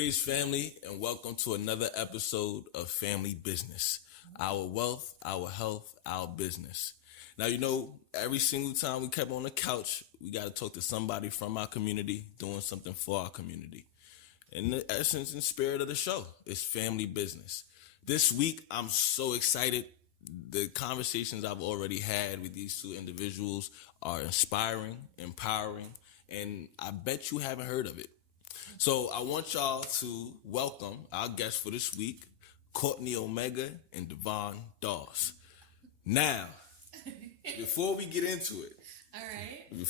Peace, family, and welcome to another episode of Family Business. Our wealth, our health, our business. Now, every single time we kept on the couch, we got to talk to somebody from our community doing something for our community. And the essence and spirit of the show is family business. This week, I'm so excited. The conversations I've already had with these two individuals are inspiring, empowering, and I bet you haven't heard of it. So I want y'all to welcome our guests for this week, Courtney Omega and Davon Dawes. Now, before we get into it, we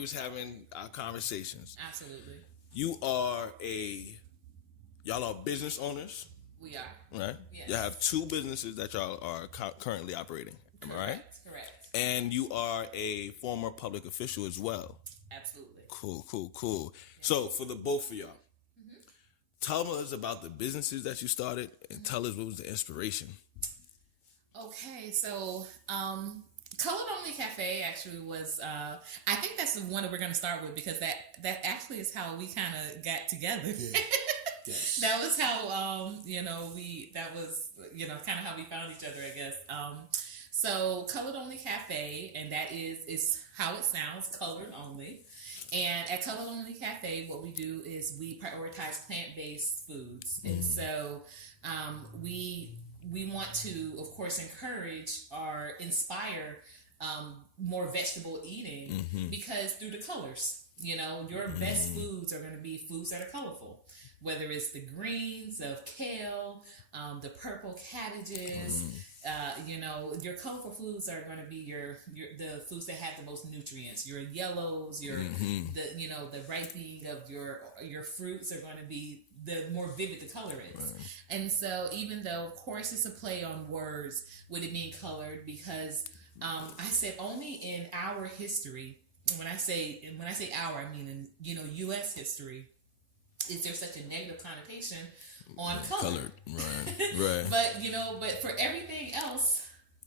was having our conversations. Absolutely. Y'all are business owners. We are. Right? Yes. You have two businesses that y'all are currently operating. Am I right? Correct. And you are a former public official as well. Absolutely. Cool. Yeah. So, for the both of y'all, tell us about the businesses that you started and tell us what was the inspiration. Okay, so Colored Only Cafe actually was, I think that's the one that we're going to start with because that actually is how we kind of got together. Yeah. Yes. That was how, that was kind of how we found each other, I guess. So Colored Only Cafe, and that is how it sounds, colored only. And at Colored Only Cafe, what we do is we prioritize plant-based foods. Mm-hmm. And so we want to, of course, encourage or inspire more vegetable eating because through the colors, your best foods are going to be foods that are colorful. Whether it's the greens of kale, the purple cabbages, your colorful foods are going to be the foods that have the most nutrients. Your yellows, the ripening of your fruits are going to be the more vivid the color is. Right. And so, even though, of course, it's a play on words with it being colored, because I said only in our history. When I say our, I mean in U.S. history. Is there such a negative connotation on color? Right. But for everything else,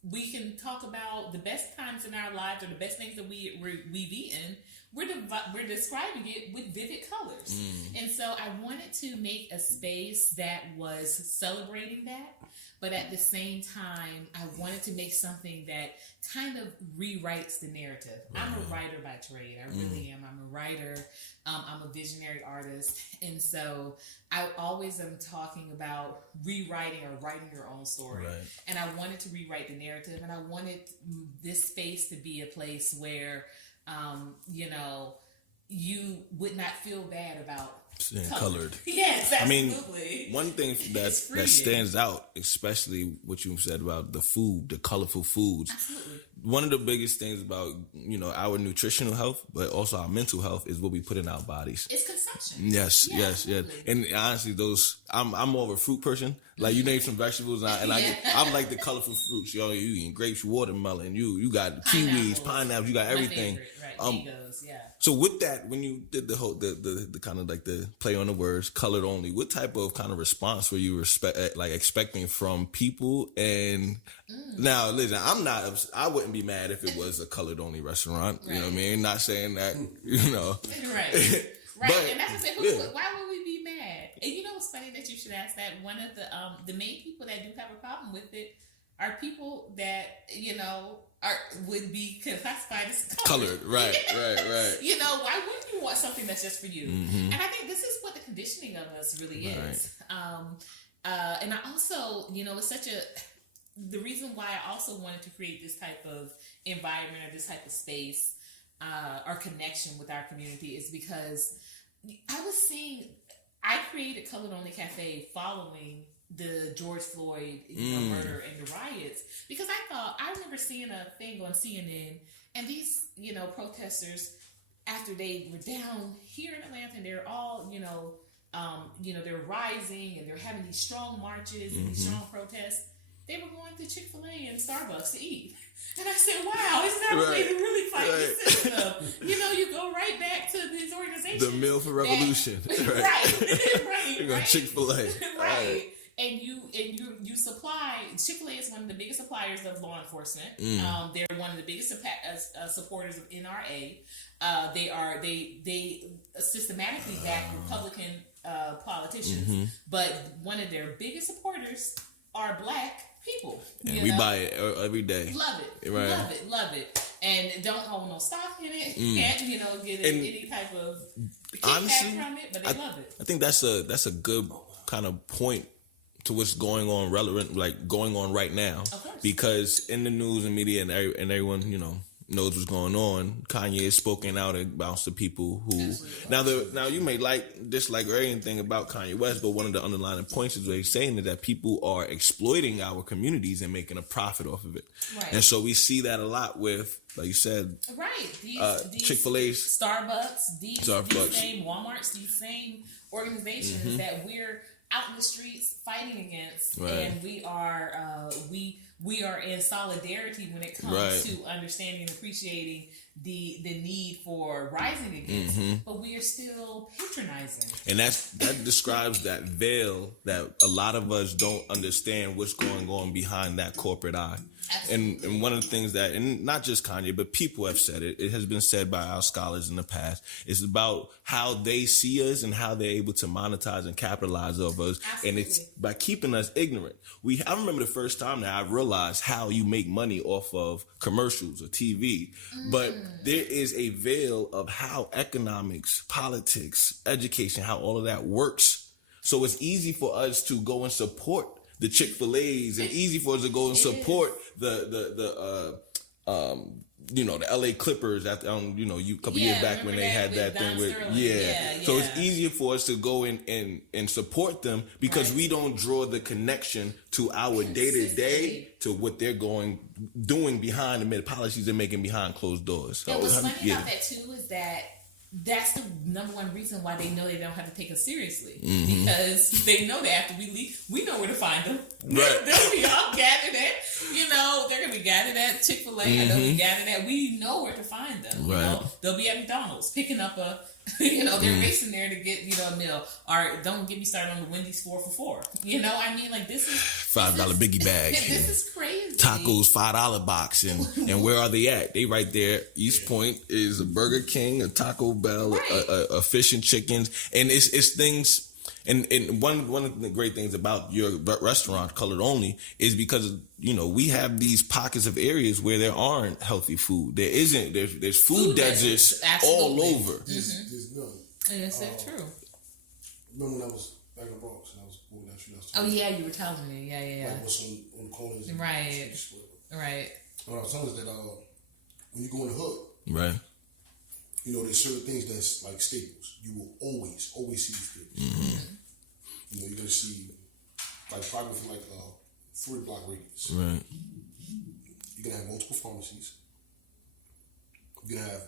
we can talk about the best times in our lives or the best things that we've eaten. We're describing it with vivid colors. And so I wanted to make a space that was celebrating that, but at the same time, I wanted to make something that kind of rewrites the narrative. I'm a writer by trade. I really am. I'm a writer. I'm a visionary artist. And so I always am talking about rewriting or writing your own story. Right. And I wanted to rewrite the narrative, and I wanted this space to be a place where you would not feel bad about colored. Yes, absolutely. I mean, one thing that stands out, especially what you said about the food, the colorful foods. Absolutely. One of the biggest things about, our nutritional health, but also our mental health, is what we put in our bodies. It's consumption. Yes. And honestly, I'm more of a fruit person. Like, you name some vegetables, and I like the colorful fruits. You eating grapes, watermelon, you got kiwis, pineapples, you got everything. My favorite, right? Mangoes, yeah. So with that, when you did the kind of like the play on the words, colored only, what type of kind of response were you expecting from people? And now, listen, I wouldn't be mad if it was a colored only restaurant. Right. You know what I mean? Not saying that, Right. Right. And that's what I said. Why would we be mad? And it's funny that you should ask that. One of the main people that do have a problem with it are people that, would be classified as colored. Right. Why wouldn't you want something that's just for you? Mm-hmm. And I think this is what the conditioning of us really is. And I also, it's such the reason why I also wanted to create this type of environment or this type of space or connection with our community is because I created Colored Only Cafe following the George Floyd murder and the riots, because I remember seeing a thing on CNN, and these protesters, after they were down here in Atlanta, and they're all they're rising and they're having these strong marches and these strong protests. They were going to Chick-fil-A and Starbucks to eat. And I said, wow, isn't that a way to really fight the system? You go right back to these organizations. The meal for revolution. Right. You're going to Chick-fil-A. Right. And you supply, Chick-fil-A is one of the biggest suppliers of law enforcement. They're one of the biggest supporters of NRA. They systematically back Republican politicians, but one of their biggest supporters are black people. And we buy it every day. Love it. Right. Love it. And don't hold no stock in it. Can't, get any type of kickback from it, but they love it. I think that's a good kind of point to what's going on going on right now. Of course. Because in the news and media and everyone, knows what's going on. Kanye has spoken out about the people who now you may dislike or anything about Kanye West, but one of the underlying points is what he's saying is that people are exploiting our communities and making a profit off of it. Right. And so we see that a lot with, like you said, right. These Chick-fil-A, Starbucks, these same Walmarts, these same organizations that we're out in the streets fighting against, and we are in solidarity when it comes to understanding and appreciating the need for rising against, but we are still patronizing. And that describes that veil that a lot of us don't understand what's going on behind that corporate eye. And one of the things that, and not just Kanye, but people have said it has been said by our scholars in the past, it's about how they see us and how they're able to monetize and capitalize over us. Absolutely. And it's by keeping us ignorant. I remember the first time that I realized how you make money off of commercials or TV, but there is a veil of how economics, politics, education, how all of that works. So it's easy for us to go and support the Chick-fil-A's and easy for us to go and support the LA Clippers after a couple years back when they had that thing with So it's easier for us to go and support them because we don't draw the connection to our day-to-day to what they're doing behind the policies they're making behind closed doors. So, and what's funny about that too is that that's the number one reason why they know they don't have to take us seriously, because they know that after we leave, we know where to find them. Right. They'll be all gathered at, they're going to be gathered at Chick-fil-A, and they'll be gathered at, we know where to find them. Right. They'll be at McDonald's picking up they're racing there to get, a meal. Or don't get me started on the Wendy's 4 for $4. This is $5 biggie bag. This is crazy. Tacos $5 box, and where are they at? They right there. East Point is a Burger King, a Taco Bell, a fish and chickens, and it's things. And one of the great things about your restaurant, Colored Only, is because we have these pockets of areas where there aren't healthy food. There's food deserts all over. There's none. And is that true? Remember when I was back in the Bronx and I was going down street? Oh yeah, you were telling me. Yeah. Like what's on the corners? Right. What I was telling is that when you go in the hood, right. There's certain things that's like staples. You will always see these things. You're gonna see probably for 3 block radius. Right. You're gonna have multiple pharmacies. You're gonna have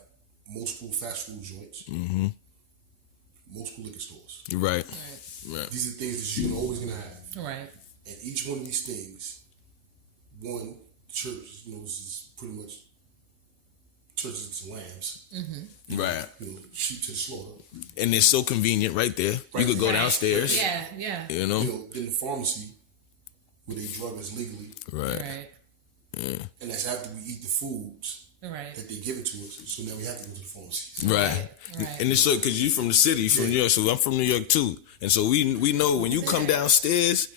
multiple fast food joints. Multiple liquor stores. Right. These are things that you're always gonna have. Right. And each one of these things, the church, is pretty much churches to lambs. Right. Sheep to the slaughter. And it's so convenient right there. You could go downstairs. Yeah. Then the pharmacy where they drug us legally. Right. Yeah. And that's after we eat the foods that they give it to us. So now we have to go to the pharmacy. Right. And it's so, because you're from the city, you're from New York, so I'm from New York too. And so we know when you come downstairs,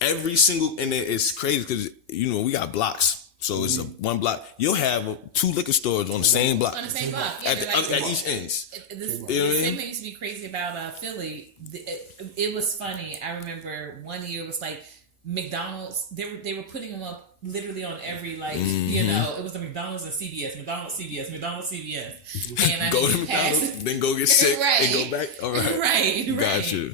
every single, and it's crazy because, we got blocks. So it's one block. You'll have 2 liquor stores on the same block. On the same block. At each ends. The thing that used to be crazy about Philly, it was funny. I remember one year it was like McDonald's, they were putting them up literally on every, it was the McDonald's and CVS, McDonald's, CVS. And go to McDonald's, then go get sick and go back. All right. Right. Gotcha.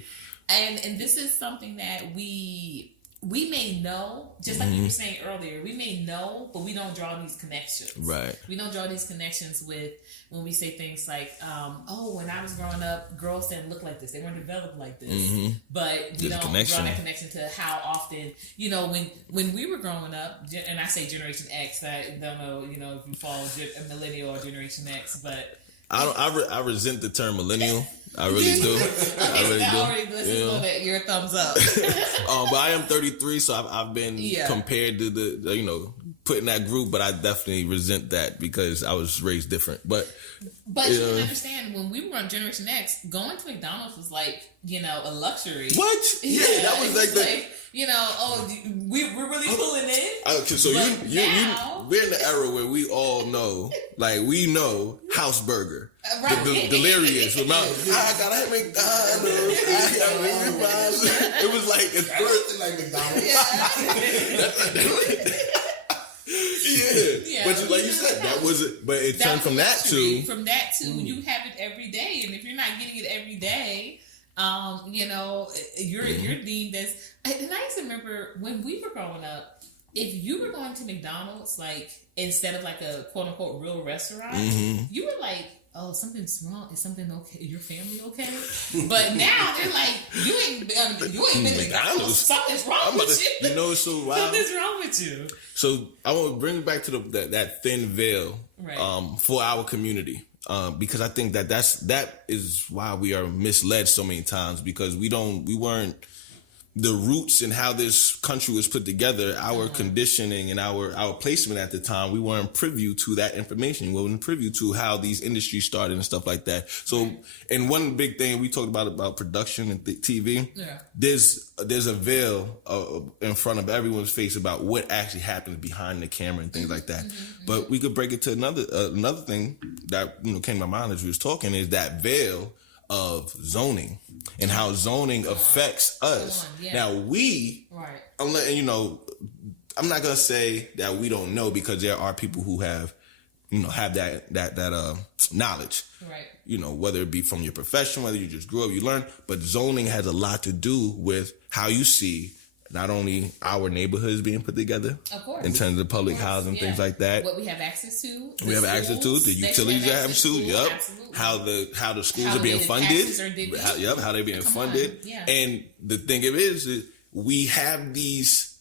And this is something that we may know, just like you were saying earlier, we may know, but we don't draw these connections. Right. We don't draw these connections with when we say things like, when I was growing up, girls didn't look like this. They weren't developed like this. But we don't draw that connection to how often, when we were growing up, and I say Generation X, I don't know, if you fall a millennial or Generation X, but I resent the term millennial. I really do. I really do. Let's know that your thumbs up. But I am 33, so I've been compared to the put in that group, but I definitely resent that because I was raised different. But you can understand, when we were on Generation X, going to McDonald's was like, a luxury. What? Yeah, that was like we're really pulling in. Okay, so we're in the era where we all know, like, we know House Burger. Right. The delirious. I gotta have McDonald's. It was like it's like McDonald's. Yeah. But like you said, that was it. But it turned from that to you have it every day, and if you're not getting it every day, you're deemed as. And I used to remember when we were growing up, if you were going to McDonald's, like, instead of like a quote unquote real restaurant, you were like, oh, something's wrong. Is something okay? Is your family okay? But now they're like, you ain't been to McDonald's. Something's wrong with you. So wild. Something's wrong with you. So I want to bring it back to that thin veil, for our community, because I think that is why we are misled so many times, because we weren't. The roots and how this country was put together, our conditioning and our placement at the time, we weren't privy to that information. We weren't privy to how these industries started and stuff like that. So, and one big thing we talked about production and TV. Yeah. There's a veil in front of everyone's face about what actually happens behind the camera and things like that. But we could break it to another thing that came to my mind as we was talking, is that veil of zoning and how zoning affects us. Now I'm not gonna say that we don't know, because there are people who have that knowledge. Right. Whether it be from your profession, whether you just grew up, you learn. But zoning has a lot to do with how you see not only our neighborhoods being put together, of course, in terms of public housing, things like that. What we have access to. We have access to the utilities that have to. Yep. Absolutely. How the schools are being funded. How they're being funded. Yeah. And the thing of it is we have these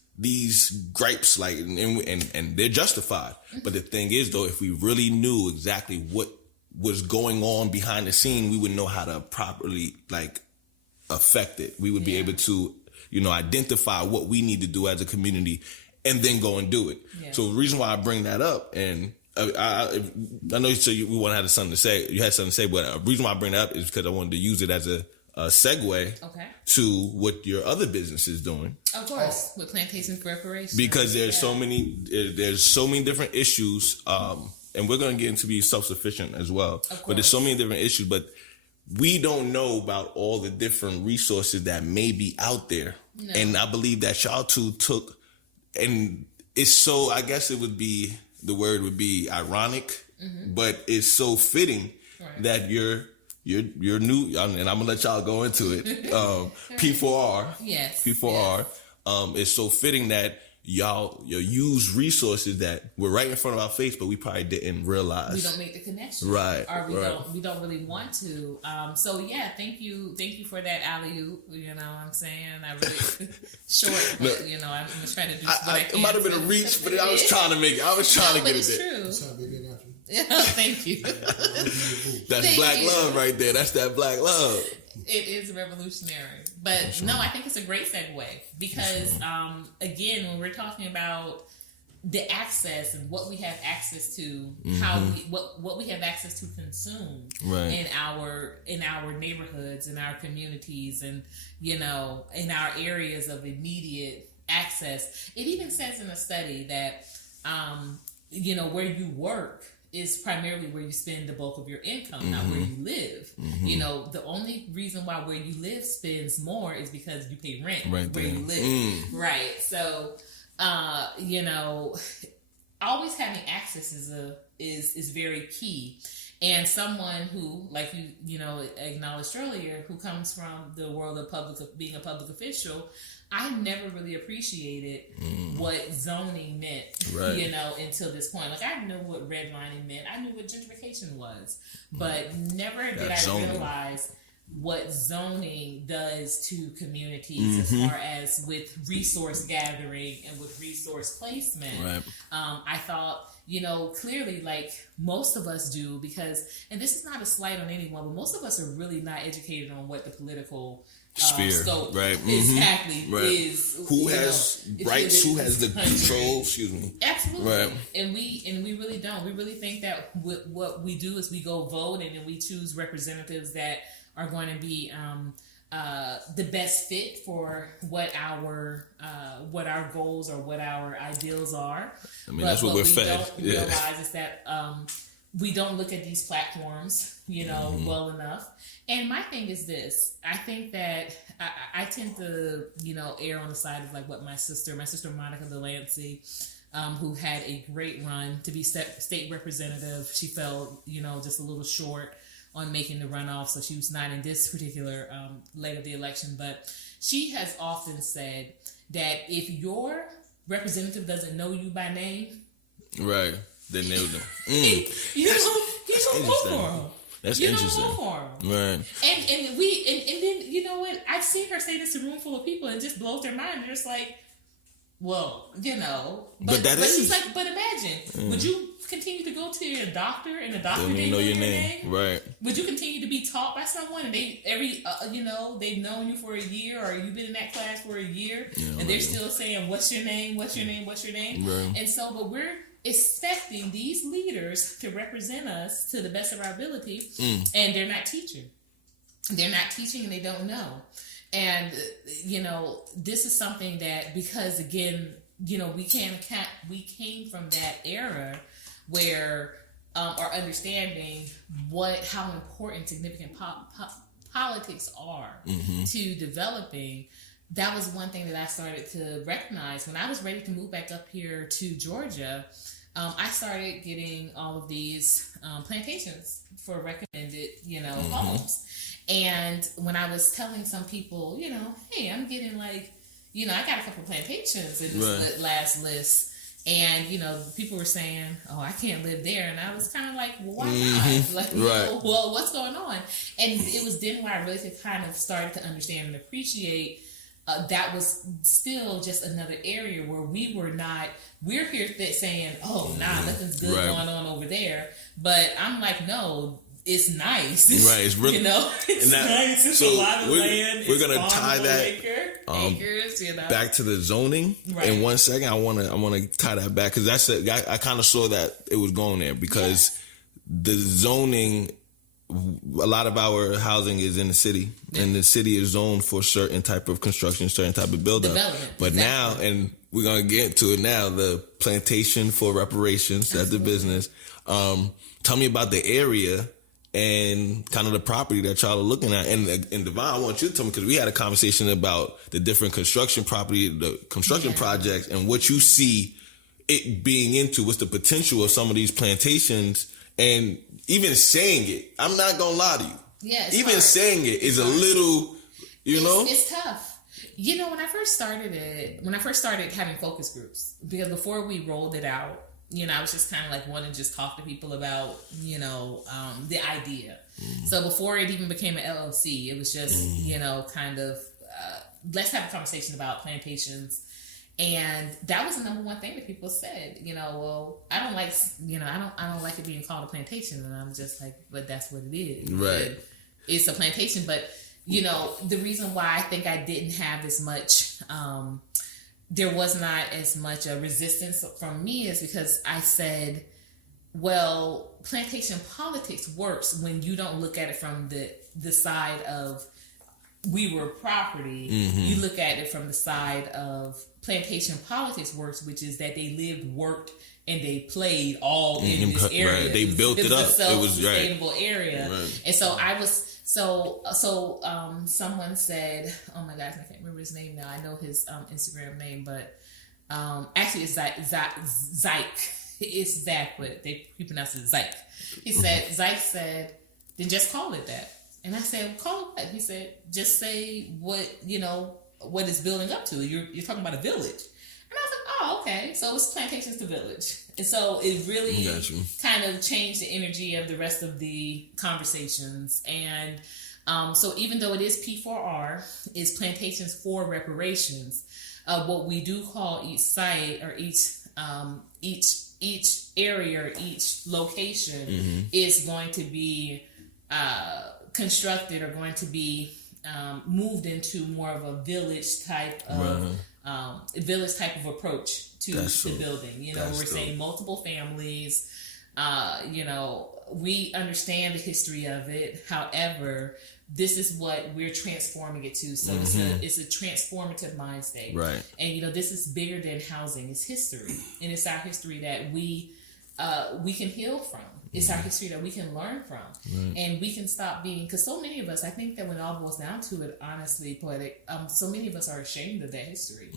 gripes, like, and they're justified. But the thing is, though, if we really knew exactly what was going on behind the scene, we would know how to properly affect it. We would be able to identify what we need to do as a community and then go and do it. Yeah. So the reason why I bring that up, and I know you said we want to have something to say. You had something to say, but the reason why I bring that up is because I wanted to use it as a segue to what your other business is doing. Of course, with Plantations, Reparations. Because there's so many different issues, and we're going to get into being self-sufficient as well. But there's so many different issues, but we don't know about all the different resources that may be out there. No. And I believe that y'all two took, and it's so, I guess the word would be ironic, but it's so fitting that you're new, and I'm gonna let y'all go into it. P4R. Yes. P4R. Yes. It's so fitting that y'all use resources that were right in front of our face, but we probably didn't realize. We don't make the connection, right? Or we don't really want to. So yeah, thank you for that alley-oop. You know what I'm saying? I really short, but I'm just trying to do what I can. It might have been a reach, but I was trying to make it. I was trying to get it there. It's true. Thank you. That's black love right there. That's that black love. It is revolutionary. But no, I think it's a great segue because, again, when we're talking about the access and what we have access to, what we have access to consume in our neighborhoods, in our communities, and in our areas of immediate access. It even says in a study that where you work is primarily where you spend the bulk of your income, not where you live. The only reason why where you live spends more is because you pay rent where you live. Right. So, always having access is very key. And someone who, like you acknowledged earlier, who comes from the world of being a public official, I never really appreciated what zoning meant, until this point. Like, I knew what redlining meant. I knew what gentrification was. But never did I realize what zoning does to communities as far as with resource gathering and with resource placement. Right. I thought, clearly, like most of us do, because, and this is not a slight on anyone, but most of us are really not educated on what the political sphere, scope right? Exactly right. Is. Who has rights? Who has the control? Excuse me. Absolutely. Right. And we really don't. We really think that what we do is we go vote and then we choose representatives that are going to be the best fit for what our goals or what our ideals are. I mean, that's what we're fed. Don't realize is that we don't look at these platforms, well enough. And my thing is this: I think that I tend to, err on the side of like what my sister Monica Delancey, who had a great run to be state representative. She fell, just a little short on making the runoff, so she was not in this particular leg of the election. But she has often said that if your representative doesn't know you by name, right, then they'll know. You don't vote for him. That's you interesting. Don't vote for him. Right. And then you know what? I've seen her say this to a room full of people and it just blows their mind. They're just like, well, but she's like, but imagine, would you continue to go to your doctor and the doctor didn't know your name? Right. Would you continue to be taught by someone and they've known you for a year, or you've been in that class for a year, and they're still saying, what's your name? What's your name? What's your name? Right. And so, but we're expecting these leaders to represent us to the best of our ability, and they're not teaching. They're not teaching, and they don't know. And this is something that, because again, we came from that era where our understanding how important significant politics are to developing. That was one thing that I started to recognize when I was ready to move back up here to Georgia. I started getting all of these plantations for recommended, homes. And when I was telling some people, hey, I'm getting like, I got a couple plantations in this last list. And, people were saying, oh, I can't live there. And I was kind of like, well, why not? Like, well, what's going on? And it was then where I really kind of started to understand and appreciate that was still just another area where we're here saying, oh, nothing's good going on over there. But I'm like, no, it's nice. Right, it's really, it's nice. It's a lot of land. We're gonna tie that acres, back to the zoning in 1 second. I want to tie that back because I kind of saw that it was going there because the zoning. A lot of our housing is in the city, and the city is zoned for certain type of construction, certain type of build up. But now, and we're gonna get to it now, the Plantation for Reparations, that's the business. Tell me about the area and kind of the property that y'all are looking at. And Davon, I want you to tell me, because we had a conversation about the different construction projects, and what you see it being into. What's the potential of some of these plantations? And even saying it, I'm not gonna lie to you. Yeah, even hard. Saying it is a little, It's tough. When I first started having focus groups, because before we rolled it out, I was just kind of like wanting to just talk to people about, the idea. So before it even became an LLC, it was just, kind of, let's have a conversation about plantations. And that was the number one thing that people said, well, I don't like, I don't like it being called a plantation. And I'm just like, but that's what it is. Right. And it's a plantation. But, the reason why I think I didn't have as much, there was not as much resistance from me is because I said, well, plantation politics works when you don't look at it from the side of we were property. You look at it from the side of plantation politics works, which is that they lived, worked, and they played all in this area. Right. They built it up. It was a sustainable area. Right. And so I was someone said, oh my gosh, I can't remember his name now. I know his Instagram name, but actually it's Zyke. It's Zach, but he pronounced it Zyke. Zyke said, then just call it that. And I said, call it that. He said, just say what it's building up to. You're talking about a village. And I was like, oh, okay. So it's plantations to village. And so it really kind of changed the energy of the rest of the conversations. And So even though it is P4R, is Plantations for Reparations, what we do call each site or each area or each location is going to be constructed or going to be moved into more of a village type of approach to the building. You know, we're saying multiple families. You know, we understand the history of it. However, this is what we're transforming it to. So it's a transformative mind state. Right. And, you know, this is bigger than housing. It's history. And it's our history that we can heal from. It's our history that we can learn from. Right. And we can stop being, because so many of us, I think that when it all boils down to it, honestly, Poetic, so many of us are ashamed of that history.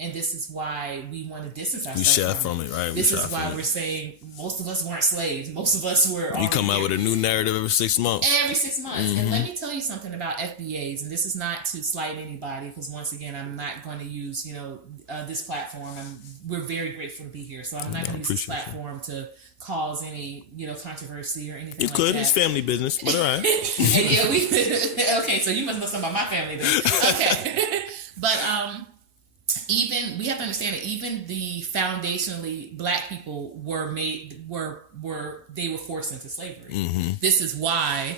And this is why we want to distance ourselves we shy from it, right? This is why we're saying most of us weren't slaves. Most of us were. You come out with a new narrative every 6 months. Every 6 months. And let me tell you something about FBAs, and this is not to slight anybody, because once again, I'm not going to use, you know, this platform. We're very grateful to be here, so I'm not going to use this platform to cause any, you know, controversy or anything. You like could. That. It's family business, but all right. And yeah, we okay. So you must know something about my family then. Okay, but even we have to understand that even the foundationally black people were forced into slavery. This is why.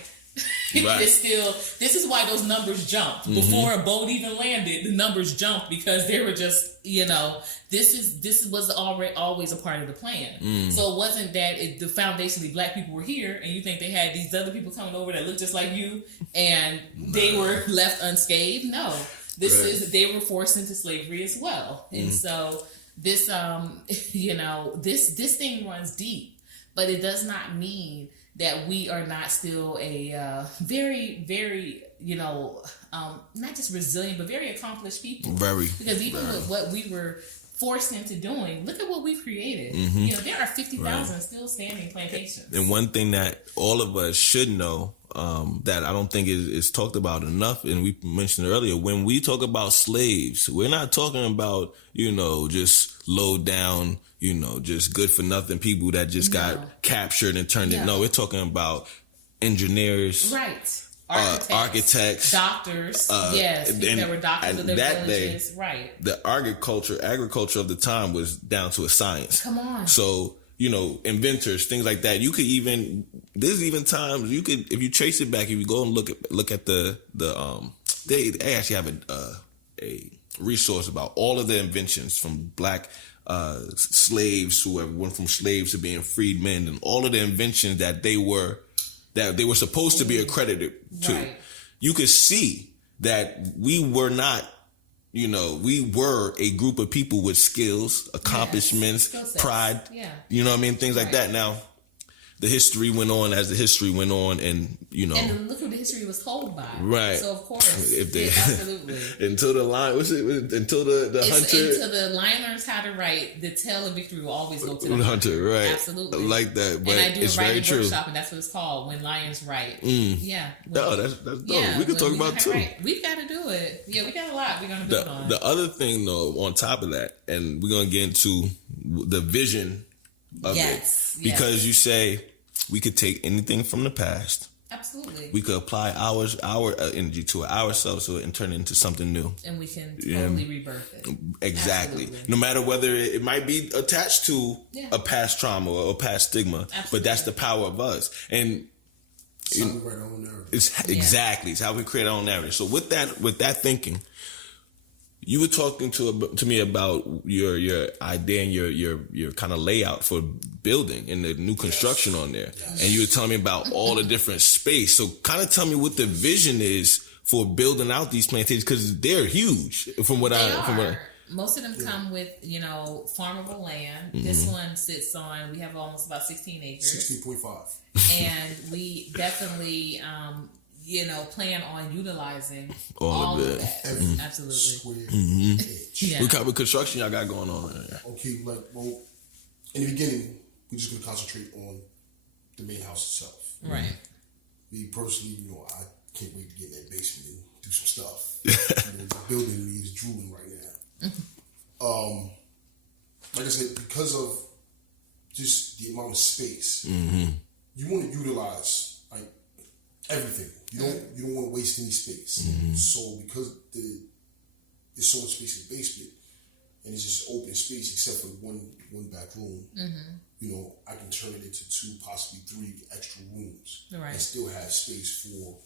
Right. This is why those numbers jumped before a boat even landed. The numbers jumped because they were just, you know, this was always a part of the plan. So it wasn't that the foundationally black people were here and you think they had these other people coming over that looked just like you and they were left unscathed. No, they were forced into slavery as well. And so this, you know, this thing runs deep, but it does not mean that we are not still a very, very, you know, not just resilient, but very accomplished people. Because even with what we were forced into doing, look at what we've created. You know, there are 50,000 still standing plantations. And one thing that all of us should know that I don't think is talked about enough, and we mentioned earlier, when we talk about slaves, we're not talking about, you know, just low down, you know, just good for nothing people that just got captured and turned in. No, we're talking about engineers. Right. Architects. Doctors. Yes. People that were doctors of their villages. Right. The agriculture of the time was down to a science. Come on. So, you know, inventors, things like that. You could even, there's even times you could, if you trace it back, if you go and look at they actually have a resource about all of the inventions from black slaves who went from slaves to being freedmen, and all of the inventions that they were supposed to be accredited to. Right. You could see that we were not, you know, we were a group of people with skills, accomplishments, pride, you know what I mean? Things like that. Now, the history went on as the history went on, and you know, and look who the history was told by. Right. So of course, absolutely. Until the lion, until the lion learns how to write, the tale of victory will always go to the hunter. Right. Absolutely. I like that. But and I do it's a writing very true. workshop, and that's what it's called, When Lions Write. Yeah. No, that's dope. Yeah, we could talk about too. We've got to do it. Yeah, we got a lot we're gonna build on. The other thing though, on top of that, and we're gonna get into the vision of it, because you say we could take anything from the past. Absolutely. We could apply our energy to it, ourselves, to it, and turn it into something new. And we can totally rebirth it. Exactly. Absolutely. No matter whether it might be attached to a past trauma or a past stigma, but that's the power of us. And it's how we create our own narrative. It's how we create our own narrative. So with that thinking, you were talking to me about your idea and your kind of layout for building and the new construction on there. And you were telling me about all the different space. So kind of tell me what the vision is for building out these plantations, because they're huge most of them come with, you know, farmable land. This one sits on, we have almost about 16 acres. 16.5. And we definitely you know, plan on utilizing all of that. Absolutely. Square inch. What kind of construction y'all got going on there? Okay, well, in the beginning, we're just going to concentrate on the main house itself. Right. Me personally, you know, I can't wait to get in that basement and do some stuff. You know, the building me is drooling right now. Like I said, because of just the amount of space, you want to utilize everything. You don't want to waste any space. So because there's so much space in the basement, and it's just open space except for one back room. You know, I can turn it into 2, possibly 3 extra rooms, and still have space for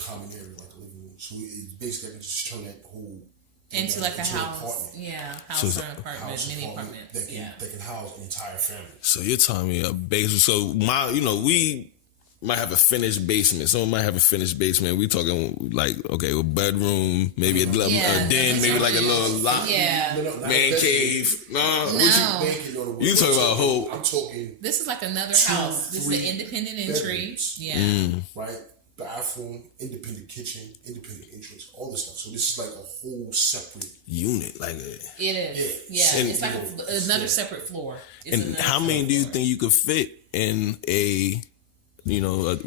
common area like a living room. So it basically I can just turn that whole into like a house, apartment. house or apartment, mini apartment, that can house an entire family. So you're telling me a basement? So we might have a finished basement. Someone might have a finished basement. We talking like, okay, a bedroom, maybe a den, maybe like a little lot, man cave. You talking about a whole? I'm talking. This is like another house. This is an independent entry. Right. Bathroom, independent kitchen, independent entrance, all this stuff. So this is like a whole separate unit, like it is. Yeah, it's like another separate floor. And how many do you think you could fit in a? You know,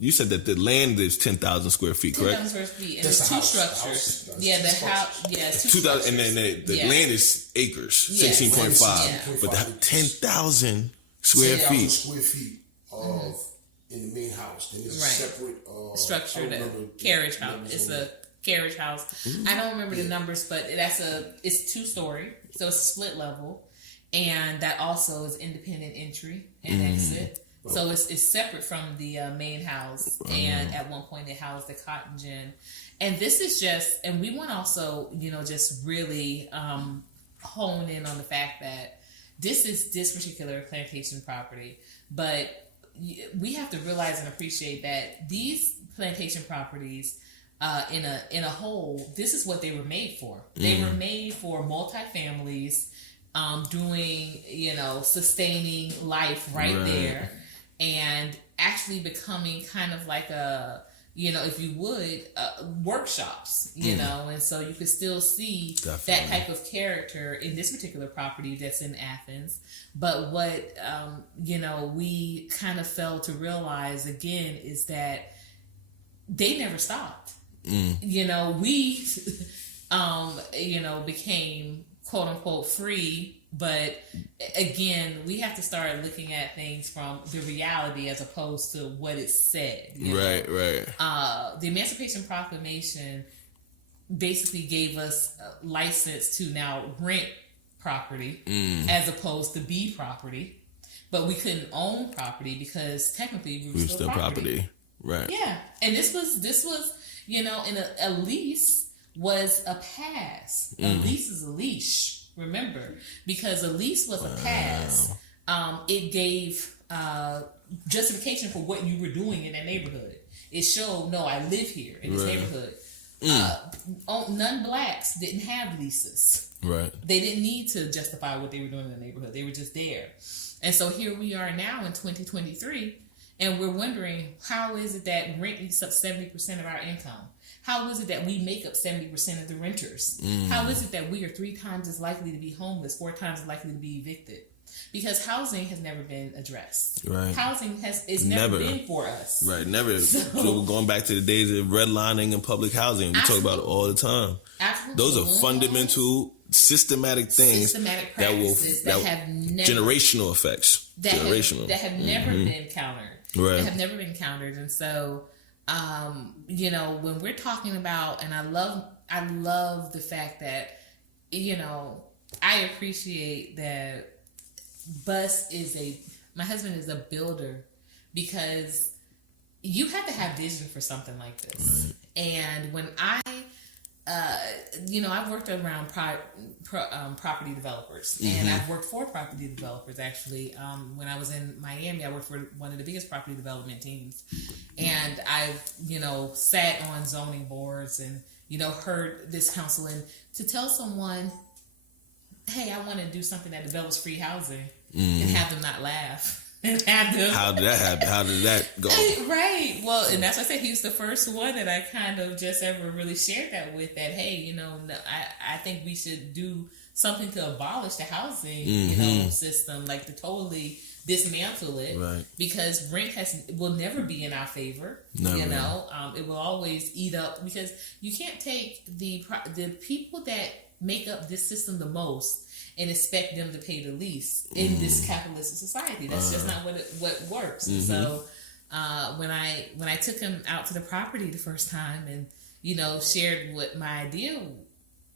you said that the land is 10,000 square feet, correct? 10,000 square feet, and there's 2 structures. The house, it's 2,000, and then the land is acres, 16.5, but the 10,000 square feet. 10,000 square feet of in the main house. Then there's a separate structure, the carriage house. It's a carriage house. I don't remember the numbers, but it's 2-story, so it's a split level, and that also is independent entry and exit. So it's separate from the main house, and at one point it housed the cotton gin. And this is just, and we want to also, just really hone in on the fact that this is this particular plantation property, but we have to realize and appreciate that these plantation properties, in a whole, this is what they were made for. They were made for multifamilies, doing, sustaining life right there. And actually becoming kind of like a, if you would, workshops, and so you could still see that type of character in this particular property that's in Athens. But what, we kind of failed to realize again is that they never stopped. We, became quote unquote free. But again, we have to start looking at things from the reality as opposed to what it said. Right. The Emancipation Proclamation basically gave us a license to now rent property as opposed to be property. But we couldn't own property because technically we were still property. Right. Yeah. And this was, and a lease was a pass. A lease is a leash. Remember, because a lease was a pass, it gave justification for what you were doing in that neighborhood. It showed, no, I live here in this neighborhood. Non-blacks didn't have leases. Right. They didn't need to justify what they were doing in the neighborhood. They were just there. And so here we are now in 2023, and we're wondering, how is it that rent eats up 70% of our income? How is it that we make up 70% of the renters? How is it that we are 3 times as likely to be homeless, 4 times as likely to be evicted? Because housing has never been addressed. Right. Housing is never been for us. Right, never. So going back to the days of redlining and public housing, we talk about it all the time. Absolutely. Those are fundamental, systematic things that have generational effects. That have never been countered. Right. That have never been countered. And so when we're talking about, and I love the fact that, I appreciate that my husband is a builder, because you have to have vision for something like this. Right. And when I've worked around property developers, and I've worked for property developers actually. When I was in Miami, I worked for one of the biggest property development teams, and I've sat on zoning boards and heard this counsel, and to tell someone, hey, I want to do something that develops free housing, and have them not laugh. How did that happen? How did that go? Right. Well, and that's why I said he was the first one that I kind of just ever really shared that with. That, hey, I think we should do something to abolish the housing, system, like to totally dismantle it, right? Because rent will never be in our favor. No, it will always eat up, because you can't take the people that make up this system the most and expect them to pay the least in this capitalistic society. That's just not what works. And so when I took him out to the property the first time and, you know, shared what my idea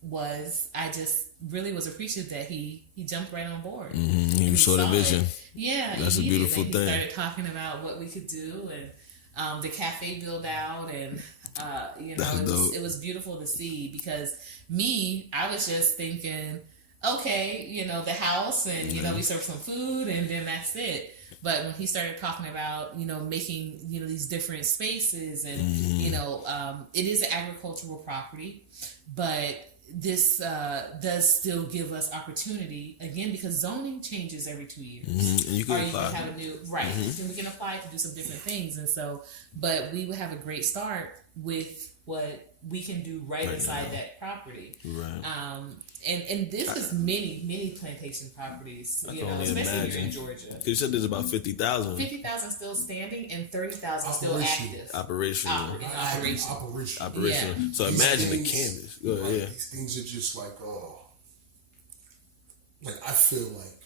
was, I just really was appreciative that he jumped right on board. He saw the vision. Yeah, that's a beautiful thing. He started talking about what we could do and the cafe build out, and you know, it was beautiful to see, because I was just thinking, okay, you know, the house, and you know, we serve some food and then that's it. But when he started talking about, you know, making, you know, these different spaces and, you know, it is an agricultural property, but this does still give us opportunity, again, because zoning changes every 2 years. And you can apply. Have a new, right. And we can apply to do some different things. And so, but we would have a great start with what we can do right inside that property. Right. And this is many plantation properties, you know, especially here in Georgia. You said there's about 50,000. 50,000 still standing and 30,000 still active. Operational. Yeah. So imagine the canvas. These things are just like I feel like,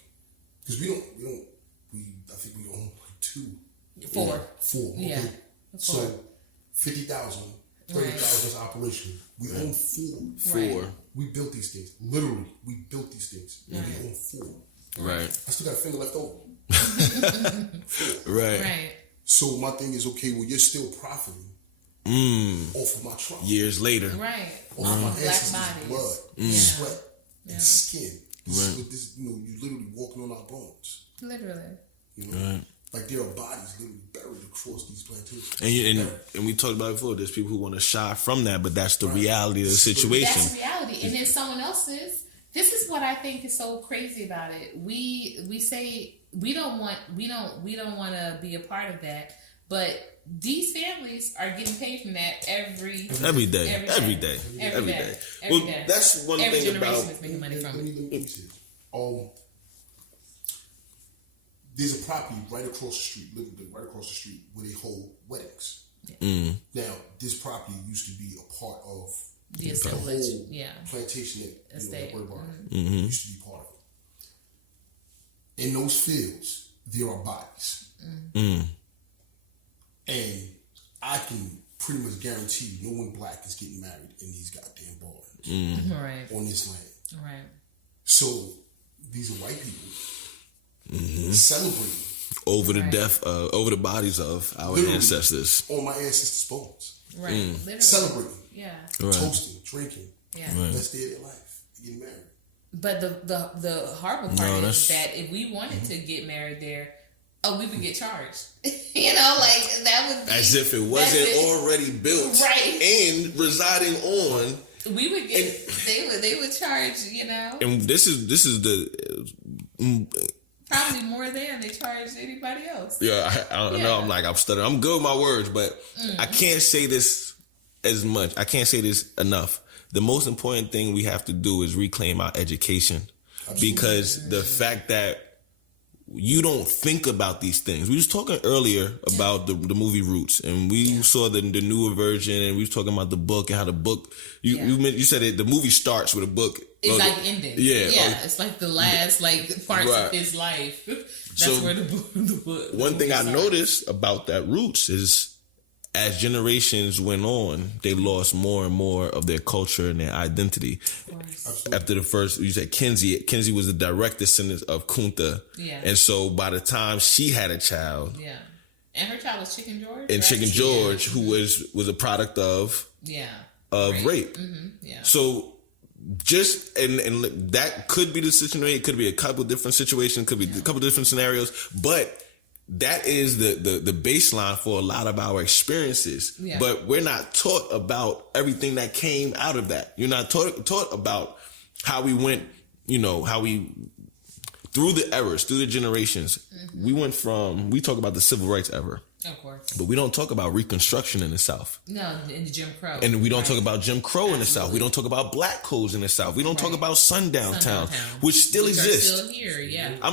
because I think we own like 2. 4. 4. Okay. Yeah. So 50,000, 30,000 is operational. We own 4. Right. We built these things. Literally, we built these things. And we own 4. Right. I still got a finger left over. Right. So my thing is, okay, well, you're still profiting off of my truck. Years later. Right. Off of my ancestors' bodies. blood, sweat, and skin. Right. This, you know, you're literally walking on our bones. Literally. You know? Right. Like there are bodies literally buried across these plantations. And we talked about it before, there's people who want to shy from that, but that's the reality of the situation. That's reality. And then someone else's, this is what I think is so crazy about it. We say we don't want to be a part of that, but these families are getting paid from that every day. Well, that's one every thing generation about is making money from it. There's a property right across the street, literally right across the street, where they hold weddings. Yeah. Now, this property used to be a part of the assemblage, plantation that estate. Used to be part of it. In those fields, there are bodies. And I can pretty much guarantee you, no one black is getting married in these goddamn barns on this land. Right. So these are white people celebrating over the death, over the bodies of our ancestors, on my ancestors' bones. Right. Literally. Celebrating. Yeah. Toasting, drinking. Yeah. Best day of their life. Getting married. But the horrible part is that if we wanted to get married there, we would get charged. You know, like that would be, as if it wasn't already built, and residing on. We would get. They would charge. You know. And this is the. Probably more than they charge anybody else. Yeah, I know. I'm stuttering. I'm good with my words, but I can't say this as much. I can't say this enough. The most important thing we have to do is reclaim our education. Absolutely. Because the fact that you don't think about these things. We was talking earlier about the movie Roots, and we saw the newer version, and we was talking about the book and how the book. You said it. The movie starts with a book. It's like ending. Yeah. It's like the last parts of his life. That's where the book. One thing I noticed about that Roots is, as generations went on, they lost more and more of their culture and their identity. After the first, you said Kinsey was the direct descendant of Kunta. Yeah. And so by the time she had a child. Yeah. And her child was Chicken George. And Chicken George, who was a product of rape. Mm-hmm. Yeah. So just and that could be the situation. It could be a couple different situations, could be a couple different scenarios, but that is the baseline for a lot of our experiences. Yeah. But we're not taught about everything that came out of that. You're not taught about how we went, how we, through the eras, through the generations. Mm-hmm. We talk about the civil rights era. Of course. But we don't talk about Reconstruction in the South. No, in the Jim Crow. And we don't talk about Jim Crow in the South. We don't talk about black codes in the South. We don't talk about Sundown Town, which still exists. Still here, yeah. I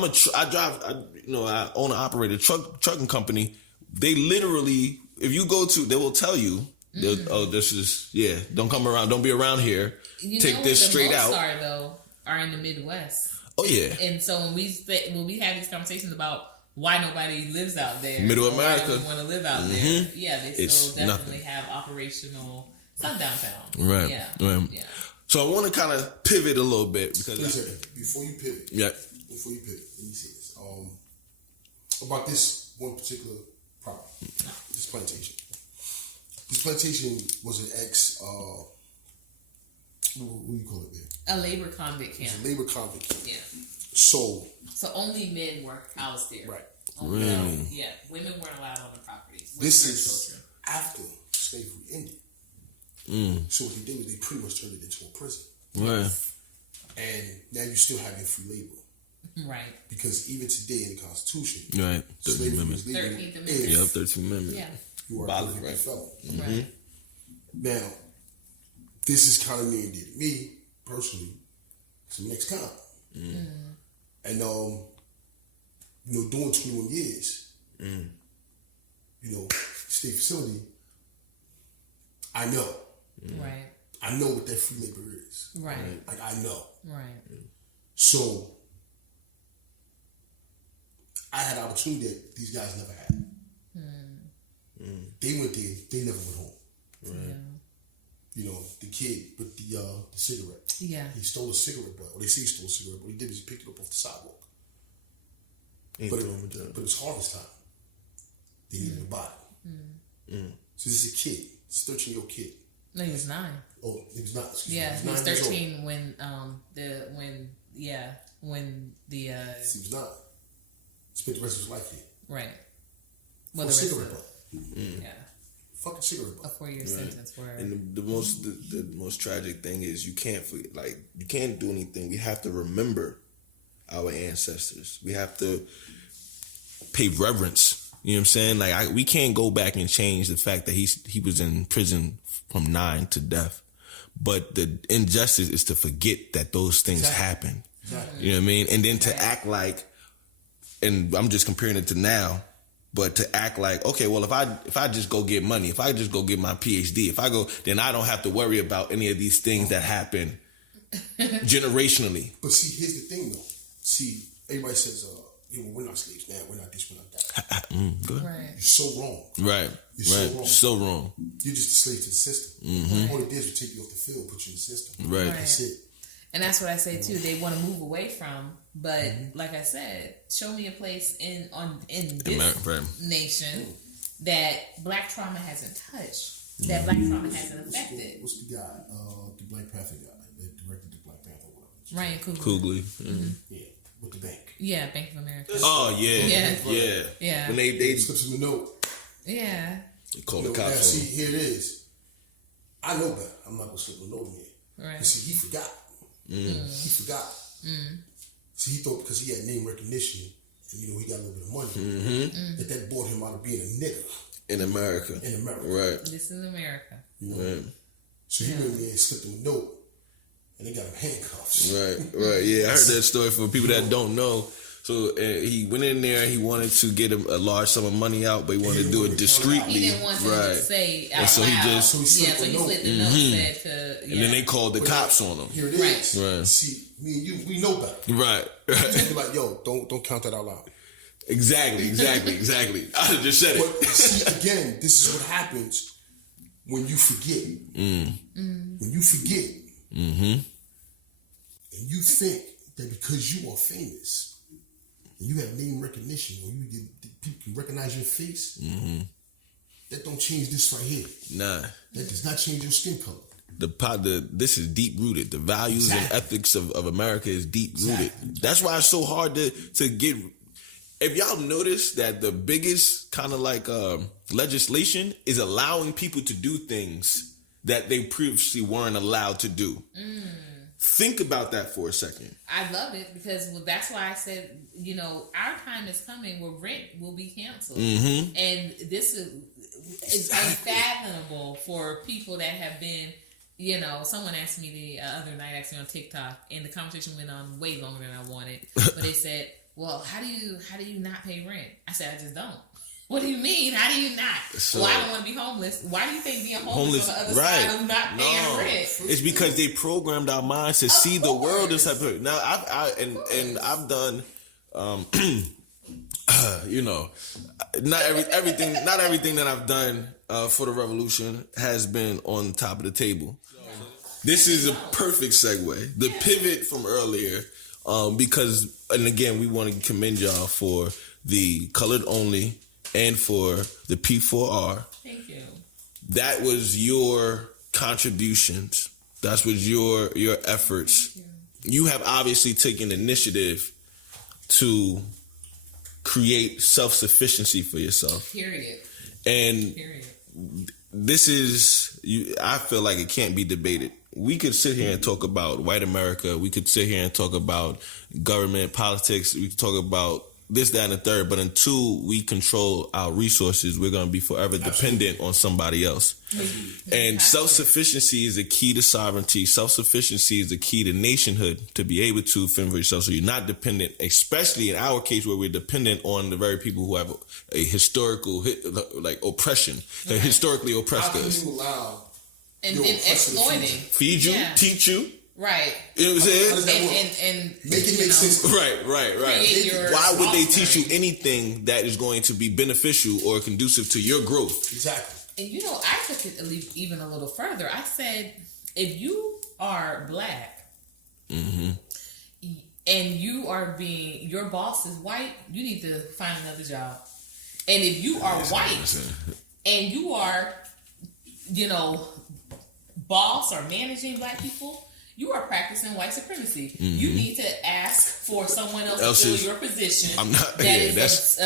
own and operate a trucking company. They literally, if you go to, they will tell you, don't come around, don't be around here. Take this straight out. Are in the Midwest. Oh yeah. And so when we have these conversations about why nobody lives out there. Middle or America. why want to live out there. Yeah, they It's still definitely nothing. have operational sundown town. Right. Yeah. Right. Yeah. So I want to kind of pivot a little bit because Listen, before you pivot, let me say this. About this one particular property, this plantation. This plantation was an what do you call it there? A labor convict camp. It's a labor convict camp. Yeah. So only men were housed there. right. Only Really? men. Yeah. Women weren't allowed on the properties. This Women is children. after slavery ended. So what they did was they pretty much turned it into a prison. right. And now you still have your free labor. Right. Because even today in the Constitution, Right. 13th slavery Amendment. is legal 13th Amendment. Yep. 13th Amendment. Yeah. you are a Violent, convicted right. felon. Right. Now, this is kind of near and dear to me personally. It's an ex-con, and doing 21 years, state facility. I know Right. what that free labor is. Right. Like I know. Right. So I had an opportunity that these guys never had. They went there. They never went home. Yeah. The kid with the cigarette. Yeah. He stole a cigarette butt. Or they say he stole a cigarette, but he did is he picked it up off the sidewalk. Ain't But, throw him in jail. but it's harvest time. They needed a body. So this is a kid. It's a 13-year-old kid. No, he was 9. Oh, he was not. Excuse Yeah, me. he was 9 years old. 13 when the He was 9. Spent the rest of his life here. right. For Well, a the rest cigarette of butt. yeah, Fucking cigarette a butt. 4-year sentence where And the most tragic thing is you can't do anything. We have to remember our ancestors. We have to pay reverence. You know what I'm saying? Like we can't go back and change the fact that he was in prison from 9 to death. But the injustice is to forget that those things happen. Exactly. You know what I mean? And then to act like, and I'm just comparing it to now, but to act like, okay, well, if I just go get money, if I just go get my PhD, then I don't have to worry about any of these things that happen generationally. But see, here's the thing, though. See, everybody says, we're not slaves now. We're not this, we're not that. Good. right. You're so wrong. Right. You're so wrong. So wrong. You're just a slave to the system. All it did was take you off the field, put you in the system. Right. That's it. And that's what I say too. They want to move away from, but like I said, show me a place in this Right. nation that Black trauma hasn't touched, that Black trauma hasn't affected. What's the guy? The Black Panther guy that directed the Black Panther, whatever. Ryan Coogler. Coogly. Yeah, with the bank. Yeah, Bank of America. Oh yeah. Yeah. Yeah. When they Slips him a note. Yeah. call the Now, cops on see, him. here it is. I know better. I'm not gonna slip a note in here. Right. But see, he forgot. He forgot. See, he thought because he had name recognition and he got a little bit of money that bought him out of being a nigger In America. in America. Right. This is America. Right. So he went in there and slipped him a note, and they got him handcuffs. Right. Yeah, I heard that story for people that don't know. So he went in there. He wanted to get a large sum of money out, but he wanted to do it discreetly. He didn't want them to say out so he loud. just- So he slipped so the he note. slipped the note said to, And then they called the cops on him. Here it is. Right. See, me and you, we know better. Right. Be like, yo, don't count that out loud. Exactly. I just said But it. see, again, this is what happens when you forget. When you forget, and you think that because you are famous and you have name recognition, or people can recognize your face, that don't change this right here. Nah. That does not change your skin color. This is deep rooted. The values and ethics of America is deep rooted. That's why it's so hard to get. If y'all notice that the biggest kind of like legislation is allowing people to do things that they previously weren't allowed to do. Think about that for a second. I love it because that's why I said, our time is coming where rent will be canceled. And this is unfathomable for people that have been, someone asked me the other night, actually on TikTok, and the conversation went on way longer than I wanted. But they said, well, how do you not pay rent? I said, I just don't. What do you mean? How do you not? So, well, I don't want to be homeless. Why do you think being homeless on the other side of not paying rent? It's because they programmed our minds to see the world as type of. Now I've done You know, not everything that I've done for the revolution has been on top of the table. This is a perfect segue. The pivot from earlier, because, and again, we want to commend y'all for the colored only and for the P4R. Thank you. That was your contributions. That was your efforts. You have obviously taken initiative to create self-sufficiency for yourself. Period. And this is, I feel like it can't be debated. We could sit here and talk about white America. We could sit here and talk about government, politics. We could talk about this, that, and the third. But until we control our resources, we're going to be forever dependent on somebody else. And self-sufficiency is the key to sovereignty. Self-sufficiency is the key to nationhood, to be able to fend for yourself. So you're not dependent, especially in our case where we're dependent on the very people who have a historical, like, oppression. They historically oppressed us. How can you allow and then exploiting, feed you, teach you, right? You know what I'm saying? And make it make sense. Right. Why would they teach you anything that is going to be beneficial or conducive to your growth? Exactly. And I took it even a little further. I said, if you are black, and your boss is white, you need to find another job. And if you are white and you are, boss or managing black people, you are practicing white supremacy. You need to ask for someone else to fill your position. I'm not. That's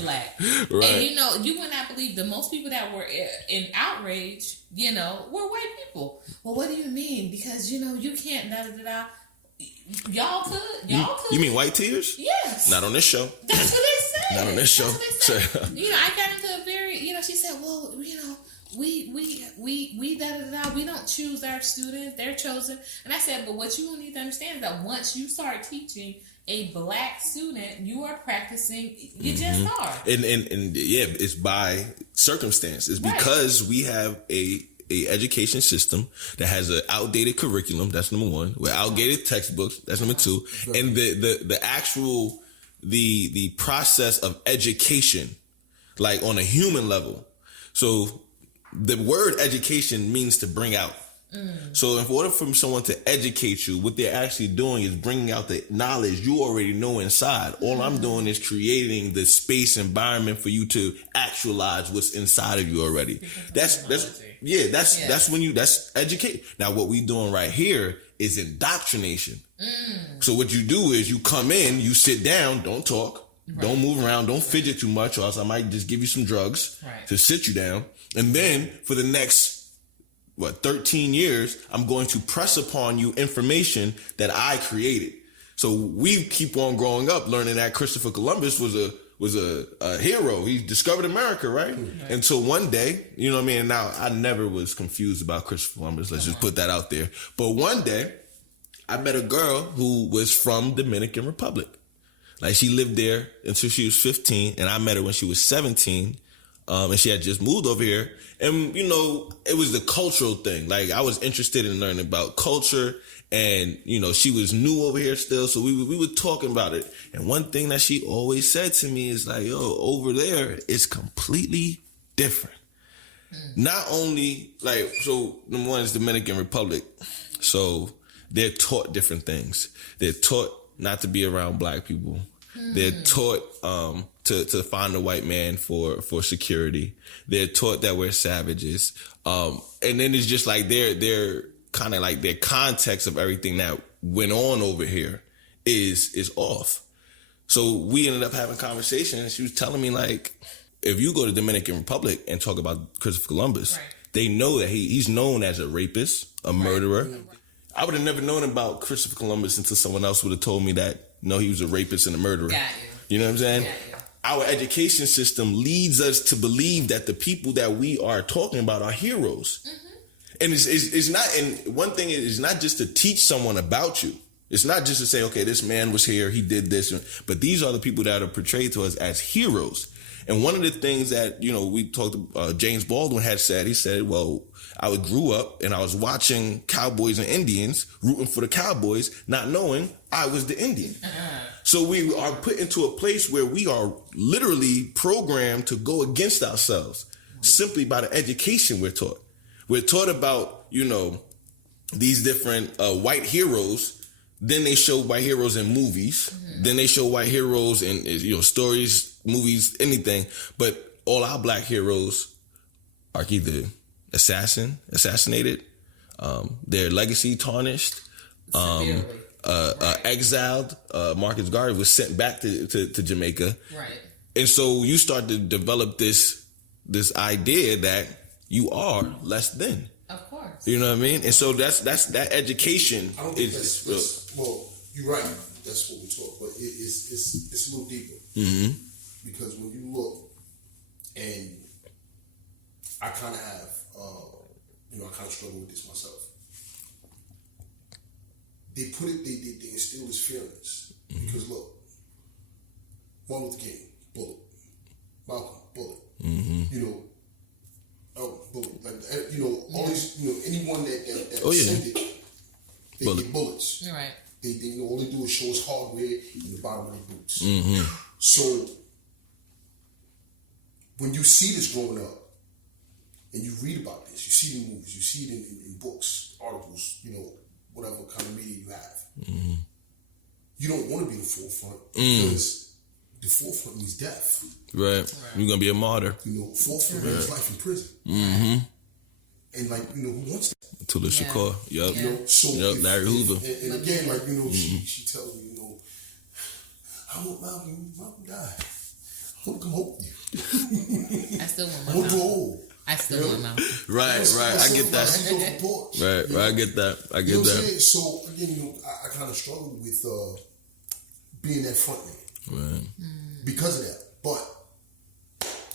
black. Right. And you would not believe the most people that were in outrage, were white people. Well, what do you mean? Because you can't Y'all could. You mean white tears? Yes. Not on this show. That's what they said. Not on this show. I got into a very. She said, well, we we don't choose our students, they're chosen. And I said, but what you need to understand is that once you start teaching a black student, you are practicing, you just are. And it's by circumstance. It's because we have a education system that has an outdated curriculum, that's number one, with outdated textbooks, that's number two, and the actual the process of education, like on a human level. So the word education means to bring out. So in order for someone to educate you, what they're actually doing is bringing out the knowledge you already know inside. All I'm doing is creating the space environment for you to actualize what's inside of you already. That's educate. Now what we doing right here is indoctrination. So what you do is you come in, you sit down, don't talk, don't move around, don't fidget too much, or else I might just give you some drugs to sit you down. And then for the next 13 years, I'm going to press upon you information that I created. So we keep on growing up learning that Christopher Columbus was a hero. He discovered America, right? And so one day, you know what I mean? Now, I never was confused about Christopher Columbus. Let's just put that out there. But one day, I met a girl who was from Dominican Republic. Like, she lived there until she was 15, and I met her when she was 17. And she had just moved over here. And, it was the cultural thing. Like, I was interested in learning about culture. And, she was new over here still. So we were talking about it. And one thing that she always said to me is like, yo, over there, it's completely different. Not only, so number one is Dominican Republic. So they're taught different things. They're taught not to be around black people. They're taught to find a white man for security. They're taught that we're savages. And then it's just like they're kind of like their context of everything that went on over here is off. So we ended up having a conversation, and she was telling me, like, if you go to Dominican Republic and talk about Christopher Columbus, they know that he's known as a rapist, a murderer. I would have never known about Christopher Columbus until someone else would have told me that, no, he was a rapist and a murderer. Got you. You know what I'm saying? Our education system leads us to believe that the people that we are talking about are heroes. And it's not, and one thing is not just to teach someone about you. It's not just to say, okay, this man was here, he did this, but these are the people that are portrayed to us as heroes. And one of the things that, you know, we talked, James Baldwin had said, he said, well, I grew up and I was watching cowboys and Indians rooting for the cowboys, not knowing I was the Indian. So we are put into a place where we are literally programmed to go against ourselves simply by the education we're taught. We're taught about, you know, these different white heroes. Then they show white heroes in movies. Then they show white heroes in, you know, stories, movies, anything. But all our black heroes are either assassinated, their legacy tarnished, exiled. Marcus Garvey was sent back to Jamaica. Right. And so you start to develop this idea that you are less than. Of course. You know what I mean? And so that's that education. I don't think that's well, you're right. That's what we talk, but it's a little deeper. Mm-hmm. Because when you look, and I kind of have, I kind of struggle with this myself. They instill this fearness. Because look, Martin Luther King, bullet. Malcolm, bullet. You know, bullet. Like, you know, all these, you know, anyone that ascended, they get bullets. Right. They you know, all they do is show us hardware in the bottom of their boots. So when you see this growing up, and you read about this, you see it in movies, you see it in books, articles, you know, whatever kind of media you have. You don't want to be in the forefront because the forefront means death. Right. You're going to be a martyr. You know, forefront means life in prison. And like, you know, who wants that? Tula Shakur. Yup. You know, so Larry Hoover. And again, like, you know, she tells me, you know, I want Malcolm died. I want to come home with you. I still want my I want to Malcolm. go old. I still want Malcolm. Right. I get that. Right. I get that. You know what I'm saying? So again, you know, I kind of struggle with being that front man. Right. Because of that. But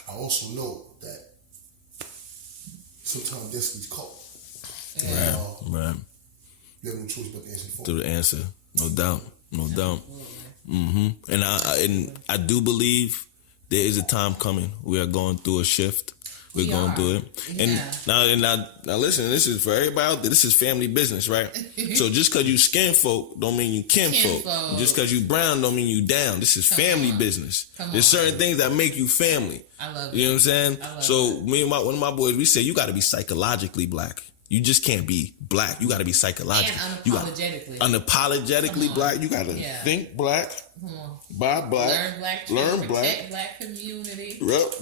I also know that sometimes destiny's called. Right. You have no choice but to answer the phone. To the answer. No doubt. And I do believe there is a time coming. We are going through a shift. We're going through it. And now listen, this is for everybody out there. This is family business, right? So just because you skin folk don't mean you kin folk. Just because you brown don't mean you down. This is family business. There's certain things that make you family. I love it. You know what I'm saying? So me and one of my boys, we say you got to be psychologically black. You just can't be black. You got to be psychologically. And unapologetically black. You got to think black. Buy black. Learn black. Protect black community.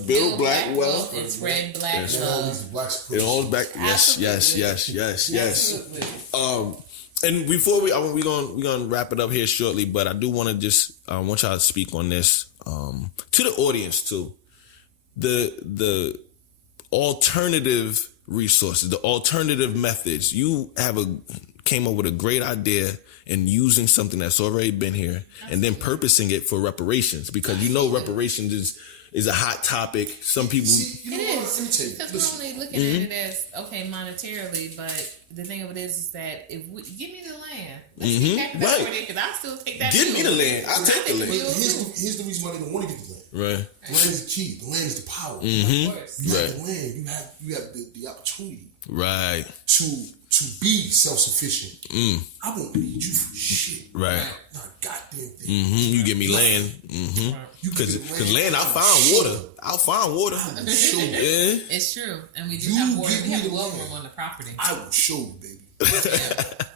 Build black wealth. And spread black love. It all back. Yes. And before we're gonna wrap it up here shortly, but I do want to just want y'all to speak on this to the audience too. The alternative resources, the alternative methods. You came up with a great idea and using something that's already been here and then purposing it for reparations, because you know reparations is a hot topic. Some people it is, because we're only looking at it as monetarily, but the thing of it is that if we give me the land, let's take that over there, because I still take that. Give me the land. I'll take the land. Here's the reason why they don't want to get the land. Right. The land is the key. The land is the power. Mm-hmm. You have the land. You have the opportunity. Right. To be self-sufficient. I won't need you for shit. Right. Not a goddamn thing. You give me land. Because land, I'll find water. Show you. Yeah. It's true. And we do have water. We have well room on the property. I will show you, baby.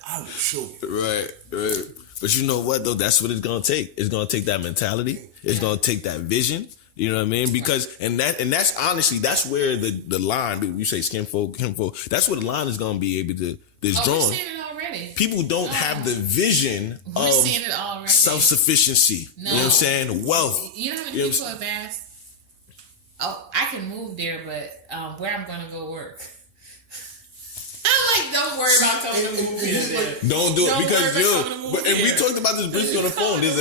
I will show you. Right. But you know what, though? That's what it's going to take. It's going to take that mentality. It's going to take that vision. You know what I mean? Because, and that's honestly, that's where the line, you say skin folk, that's where the line is going to be able to, that's drawn. We're seeing it already. People don't have the vision of self-sufficiency. No. You know what I'm saying? Wealth. You know how many people have asked, I can move there, but where I'm going to go work? I'm like, don't worry about coming to move here. Don't do it because and we talked about this briefly on the phone. There's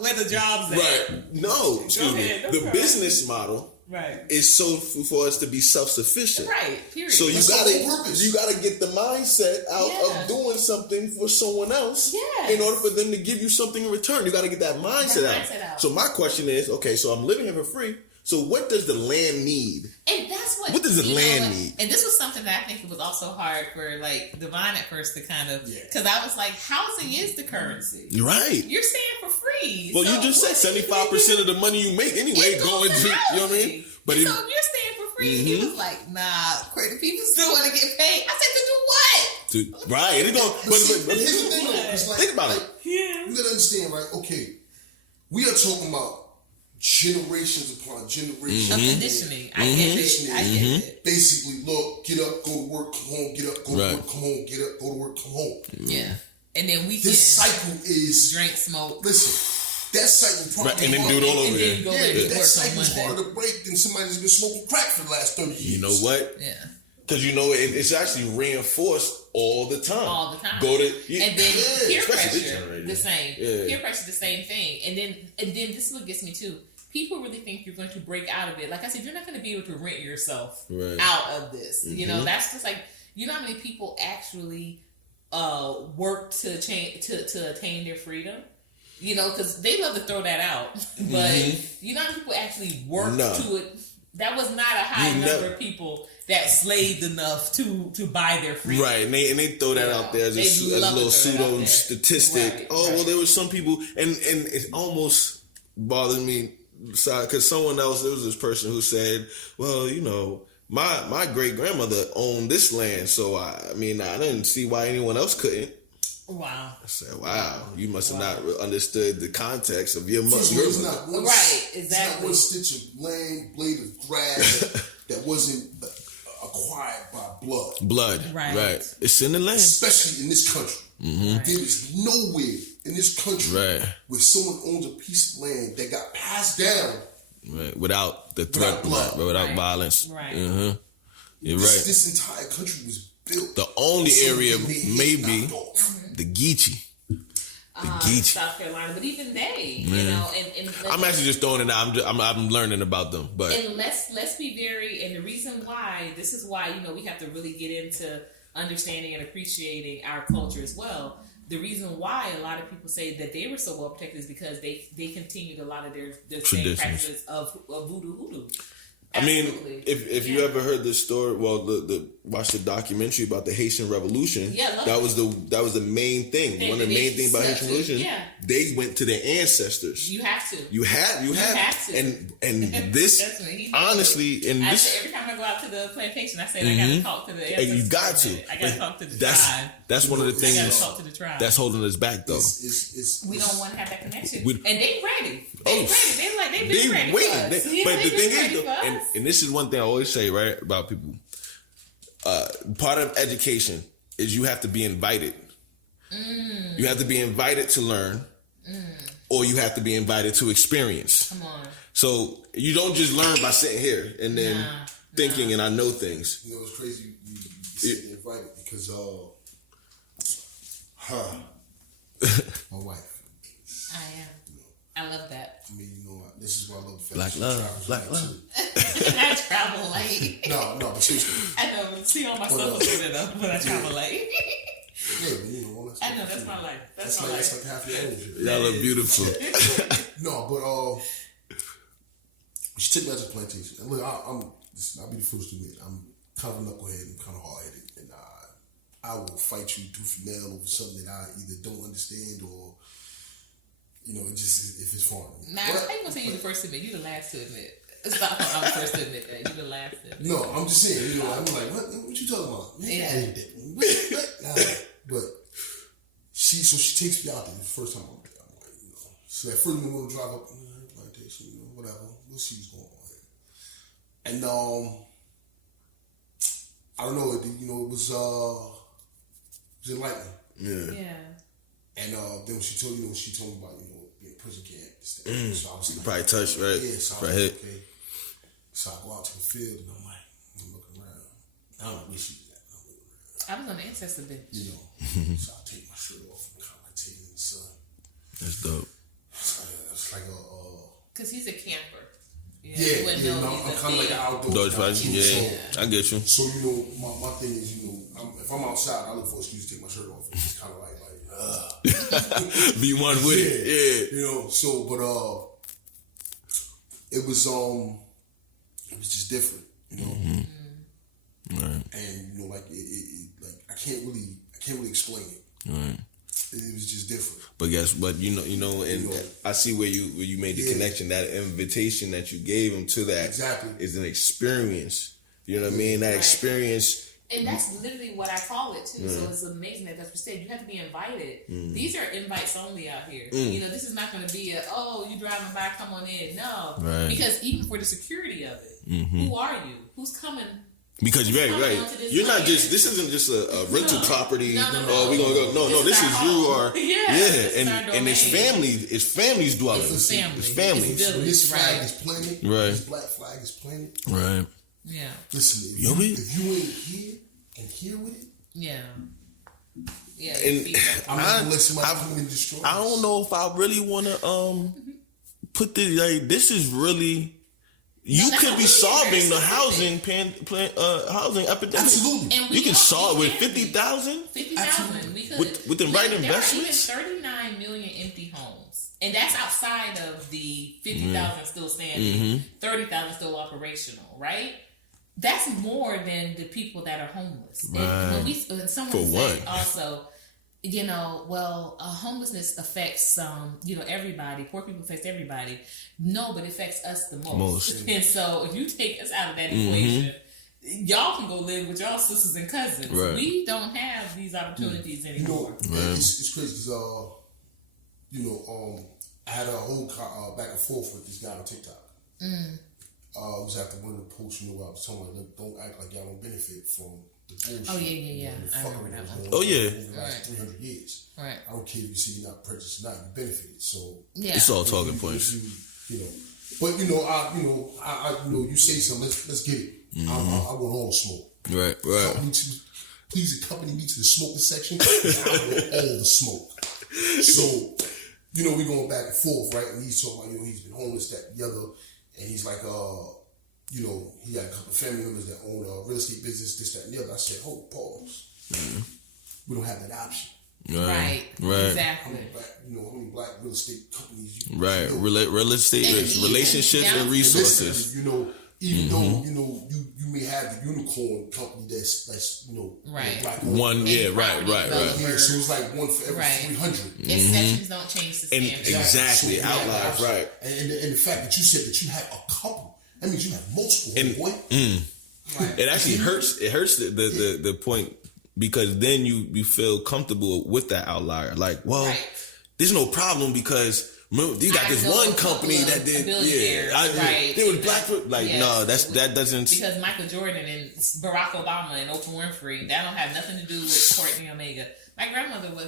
where the jobs at. Right. No, excuse me. The business model Right. is so for us to be self-sufficient. Right. Period. So That's the whole purpose. you gotta get the mindset out Yeah. of doing something for someone else Yes. in order for them to give you something in return. You gotta get that mindset out. So my question is, okay, so I'm living here for free. So what does the land need? And that's what does the land need? And this was something that I think it was also hard for like Davon at first to kind of, because I was like, housing is the currency. You're right. You're staying for free. Well, so you just said 75% of the money you make anyway going to, you know what I mean? But so if you're staying for free, he was like, nah, Courtney, people still want to get paid. I said, to do what? Right. It don't, but here's the thing, though. It's like, think about it. You gotta understand, right? Okay, we are talking about generations upon generations of conditioning. I get it. Basically, look, get up, go to work, come home, get up, go to work, come home, get up, go to work, come home. Yeah. And then we this cycle is drink, smoke. Listen, that cycle probably and then do it all over again. That cycle's harder to break than somebody that's been smoking crack for the last 30 years. You know what? Yeah. Because you know it's actually reinforced all the time. All the time. And then peer pressure, the same. Yeah. Peer pressure, the same thing. And then this is what gets me too. People really think you're going to break out of it. Like I said, you're not going to be able to rent yourself out of this. You know, that's just like, you know how many people actually work to attain their freedom? You know, because they love to throw that out. But you know how many people actually work to it? That was not a high number of people that slaved enough to buy their freedom. Right, and they throw that out there as a little pseudo statistic. Right, well, there was some people, and it almost bothered me, because someone else, there was this person who said, well, you know, my great grandmother owned this land, so I didn't see why anyone else couldn't. Wow. I said, wow, you must have not understood the context of your mother. It's not one, right, exactly. It's not one stitch of land, blade of grass that wasn't acquired by blood. Right. It's in the land. Especially in this country. There is nowhere in this country where someone owns a piece of land that got passed down without the threat, without violence. Right. You're right. This entire country was built. The only area maybe the Geechee. South Carolina, but even they, you know, and I'm actually just throwing it out. I'm learning about them, but and let's be very. And the reason why this is why, you know, we have to really get into understanding and appreciating our culture as well. The reason why a lot of people say that they were so well protected is because they continued a lot of their same practices of voodoo hoodoo. Absolutely. I mean, if you ever heard this story, well, watch the documentary about the Haitian Revolution. Yeah, that was the main thing. One of the main things about Haitian Revolution. Yeah. They went to their ancestors. You have to. You have to. And this, honestly, and this. Every time I go out to the plantation, I say I got to talk to the ancestors. And you got to. I got to talk to the tribe. That's one of the things. I got to talk to the tribe. That's holding us back, though. We don't want to have that connection. And they ready. They've been ready for us. But the thing is, though, and this is one thing I always say, right, about people. Part of education is you have to be invited. You have to be invited to learn, or you have to be invited to experience. Come on. So you don't just learn by sitting here and then thinking, and I know things. You know, it's crazy you said invited because my wife. I love that. I mean, you know, this is why I love Black love. I travel late. No, but seriously. I know. See, all my stuff was sorted up, but I travel late. Yeah, but you know, all that stuff. I know, that's my life. That's like half your energy. Y'all look beautiful. No, but she took me out to the plantation. And look, I'll be the first to admit, I'm kind of a knucklehead and kind of hard-headed, and I will fight you tooth and nail over something that I either don't understand or, you know, it just if it's foreign. Nah, I ain't gonna say you're the first to admit. You're the last to admit. It's not I'm the first to admit that. You're the last to admit. No, I'm just saying. You know, I'm like, what you talking about? Man, yeah. I ain't that. What? But she takes me out there the first time I'm there. I'm like, you know, so at first we want to drive up Plantation, you know, whatever. We'll see what's going on here. And I don't know. You know, it was enlightening. Yeah. And then she told me about, you know, being prison camp. So I was like, probably touched, right? Yeah, so I was like, okay. So I go out to the field and I'm looking around. I don't know where she was at. I was on the ancestor bench. You know, so I take my shirt off and kind of like take it in the sun. That's dope. It's like because he's a camper. You wouldn't know I'm kind of like an outdoor Dodge guy, fighting. too. Yeah, I get you. So my thing is, if I'm outside, I look for an excuse to take my shirt off. It's kind of like Be one with it. Yeah. So it was just different, Right. and like like I can't really explain it. Right. It was just different. But and I see where you made the connection. That invitation that you gave him to that is an experience. You know what I mean? That experience. And that's literally what I call it too. So it's amazing that's what you said. You have to be invited. These are invites only out here. This is not going to be you driving by, come on in. No, because even for the security of it, who are you? Who's coming? Because you're right. You're not just. This isn't just a rental property. No. We gonna go. No. This is you are. And it's family. It's families dwelling. It's families. When this flag is planted, this black flag is planted. Right. Yeah. Listen, if you ain't here and here with it. Yeah. And I'm not gonna let somebody come and destroy. I don't know if I really want to put this is really. You could be solving the housing housing epidemic. Absolutely. You can solve with 50,000. 50,000 with the right investments. There are even 39 million empty homes, and that's outside of the 50,000 still standing, 30,000 still operational. Right? That's more than the people that are homeless. Right. And when someone said also, homelessness affects everybody. Poor people affects everybody. No, but it affects us the most. And so if you take us out of that equation, y'all can go live with y'all sisters and cousins. Right. We don't have these opportunities anymore. It's crazy because I had a whole back and forth with this guy on TikTok. It was after one of the posts, I was talking about, don't act like y'all don't benefit from the bullshit. Oh, yeah. I remember that one. Oh, yeah. Over the last 300 years. Right. I don't care if you see you're not prejudiced or not, you benefited. So, it's all talking points. But, you say something, let's get it. I want all the smoke. Right. Please accompany me to the smoking section. I want all the smoke. So, we going back and forth, right? And he's talking about, he's been homeless, that, the other. And he's like, he had a couple of family members that own a real estate business, this, that, and the other. I said, hold, pause. We don't have that option. Right. Exactly. How many black real estate companies real estate, relationships and resources. Even though, you may have the unicorn company that's black one, right. Yeah, so it's like one for every 300. Exceptions don't change the standard. Exactly, so outliers, right. And the fact that you said that you had a couple, that means you have multiple. It actually hurts. It hurts the point, because then you feel comfortable with that outlier. Like, there's no problem because you got this one company that did, they were black. That doesn't. Because Michael Jordan and Barack Obama and Oprah Winfrey, that don't have nothing to do with Courtney Omega. My grandmother was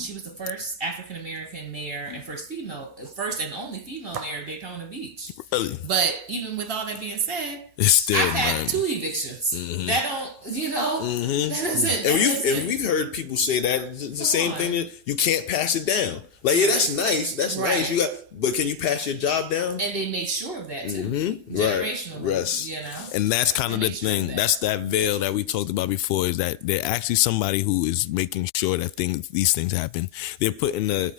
she was the first African American mayor and first and only female mayor of Daytona Beach. Really? But even with all that being said, it's still I've had 2 evictions. That don't, that doesn't. And we've heard people say that the same thing. You can't pass it down. Like, that's nice. That's nice. But can you pass your job down? And they make sure of that too. Generational. Right. And that's kind of the thing. That's that veil that we talked about before, is that they're actually somebody who is making sure that these things happen. They're putting the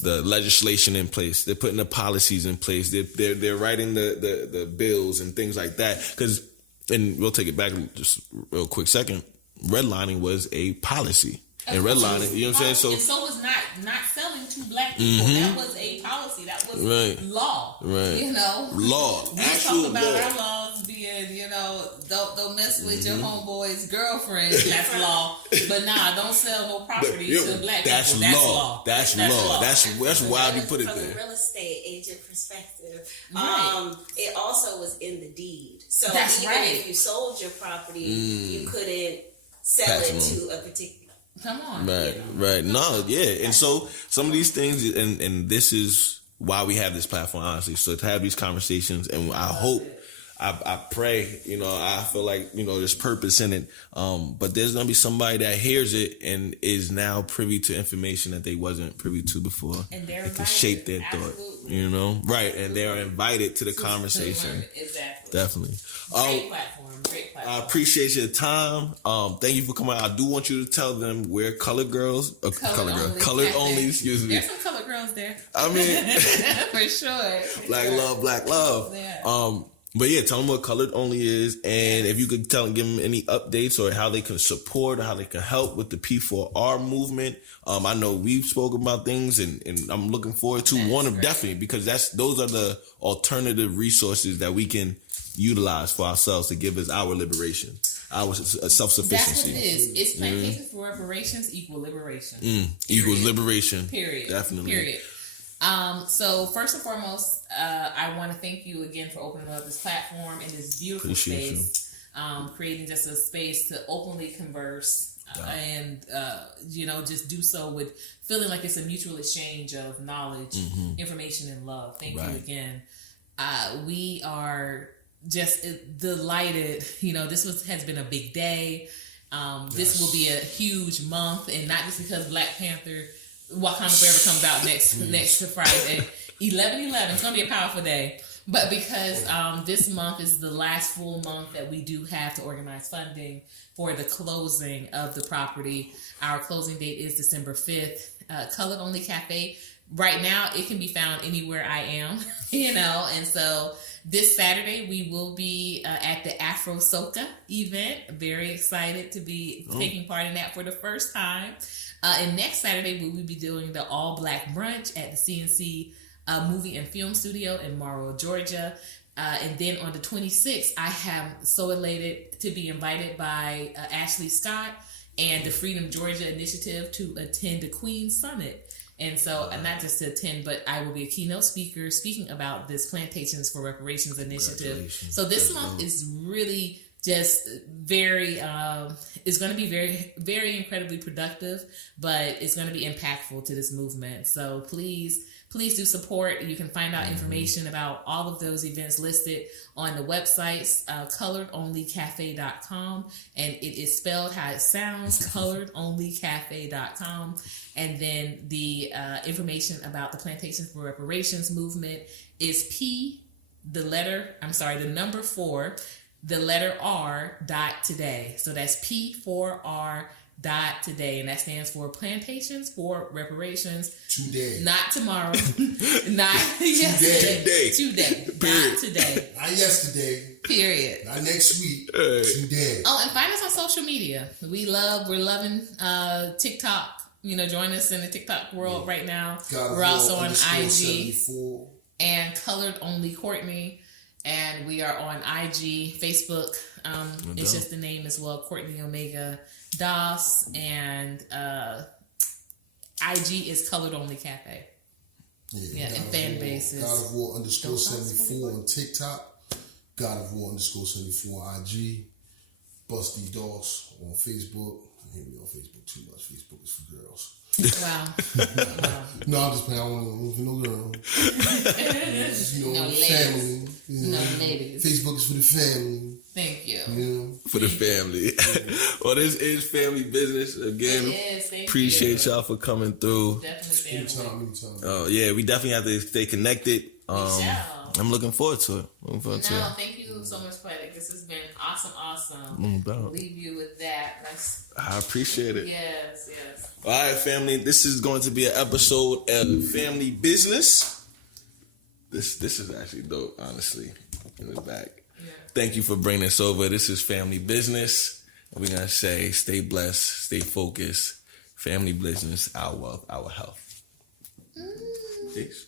legislation in place. They're putting the policies in place. They're writing the bills and things like that. And we'll take it back just real quick second. Redlining was a policy. And redlining, you know what I'm saying? And so was not selling to black people. That was a policy. That was law. Right. Law. We talk about our laws being, don't mess with your homeboy's girlfriend. That's law. But don't sell no property to black people. That's law. That's law. That's why we put it there. From a real estate agent perspective, right. It also was in the deed. So that's even if you sold your property, you couldn't sell it to a particular. Come on. Right. No, yeah. And so some of these things, and this is why we have this platform, honestly. So to have these conversations, and I I pray, I feel like, there's purpose in it. But there's going to be somebody that hears it and is now privy to information that they wasn't privy to before. And they're it can shape their absolutely. thought, right. And they're invited to the conversation. Exactly. Definitely. Great platform. I appreciate your time. Thank you for coming out. I do want you to tell them where colored only, excuse me. There's some colored girls there. I mean, for sure. Black love. Yeah. But yeah, tell them what Colored Only is, and if you could give them any updates or how they can support or how they can help with the P4R movement. I know we've spoken about things, and I'm looking forward to definitely, because those are the alternative resources that we can utilize for ourselves to give us our liberation, our self-sufficiency. That's what it is. It's Plantations for Reparations equal liberation. Equals liberation. Period. Definitely. Period. So first and foremost, I want to thank you again for opening up this platform in this beautiful space, creating just a space to openly converse and just do so with feeling like it's a mutual exchange of knowledge, information, and love. Thank you again. We are just delighted. This has been a big day. This will be a huge month, and not just because Black Panther Wakanda Forever comes out next Friday, 11/11. It's gonna be a powerful day, but because this month is the last full month that we do have to organize funding for the closing of the property. Our closing date is December 5th. Colored Only Cafe. Right now, it can be found anywhere I am, and so this Saturday we will be at the Afro Soca event. Very excited to be taking part in that for the first time. And next Saturday, we will be doing the All Black Brunch at the CNC Movie and Film Studio in Morrow, Georgia. And then on the 26th, I am so elated to be invited by Ashley Scott and the Freedom Georgia Initiative to attend the Queen's Summit. And so, not just to attend, but I will be a keynote speaker speaking about this Plantations for Reparations initiative. So this month is really just very, it's going to be very, very incredibly productive, but it's going to be impactful to this movement. So please do support. You can find out information about all of those events listed on the websites, coloredonlycafe.com, and it is spelled how it sounds, coloredonlycafe.com. And then the information about the Plantations for Reparations movement is the number 4, the letter R .today. So that's P4R .today, and that stands for Plantations for Reparations. Today. Not tomorrow. Not yesterday. Today. Not today. Not yesterday. Period. Not next week. Today. Oh, and find us on social media. We're loving TikTok. Join us in the TikTok world right now. We're also on IG 74. and Colored Only Courtney. And we are on IG, Facebook. It's just the name as well, Courtney Omega DOS, and IG is Colored Only Cafe. Yeah, and fan bases. God of War _74 on TikTok. God of War _74 on IG. Busty DOS on Facebook. I hate me on Facebook too much. Facebook is for girls. Wow. No, I'm just playing. I don't want no girl. No family. No ladies. Facebook is for the family. Thank you. For the family. Well, this is family business again. It is. Thank Appreciate y'all for coming through. Definitely Anytime. Oh yeah, we definitely have to stay connected. I'm looking forward to it. Thank you so much, Poetic. This has been awesome. I'll leave you with that. I appreciate it. Yes. All right, family. This is going to be an episode of Family Business. This is actually dope, honestly. In the back. Yeah. Thank you for bringing us over. This is Family Business. We're going to say stay blessed, stay focused. Family business, our wealth, our health. Peace.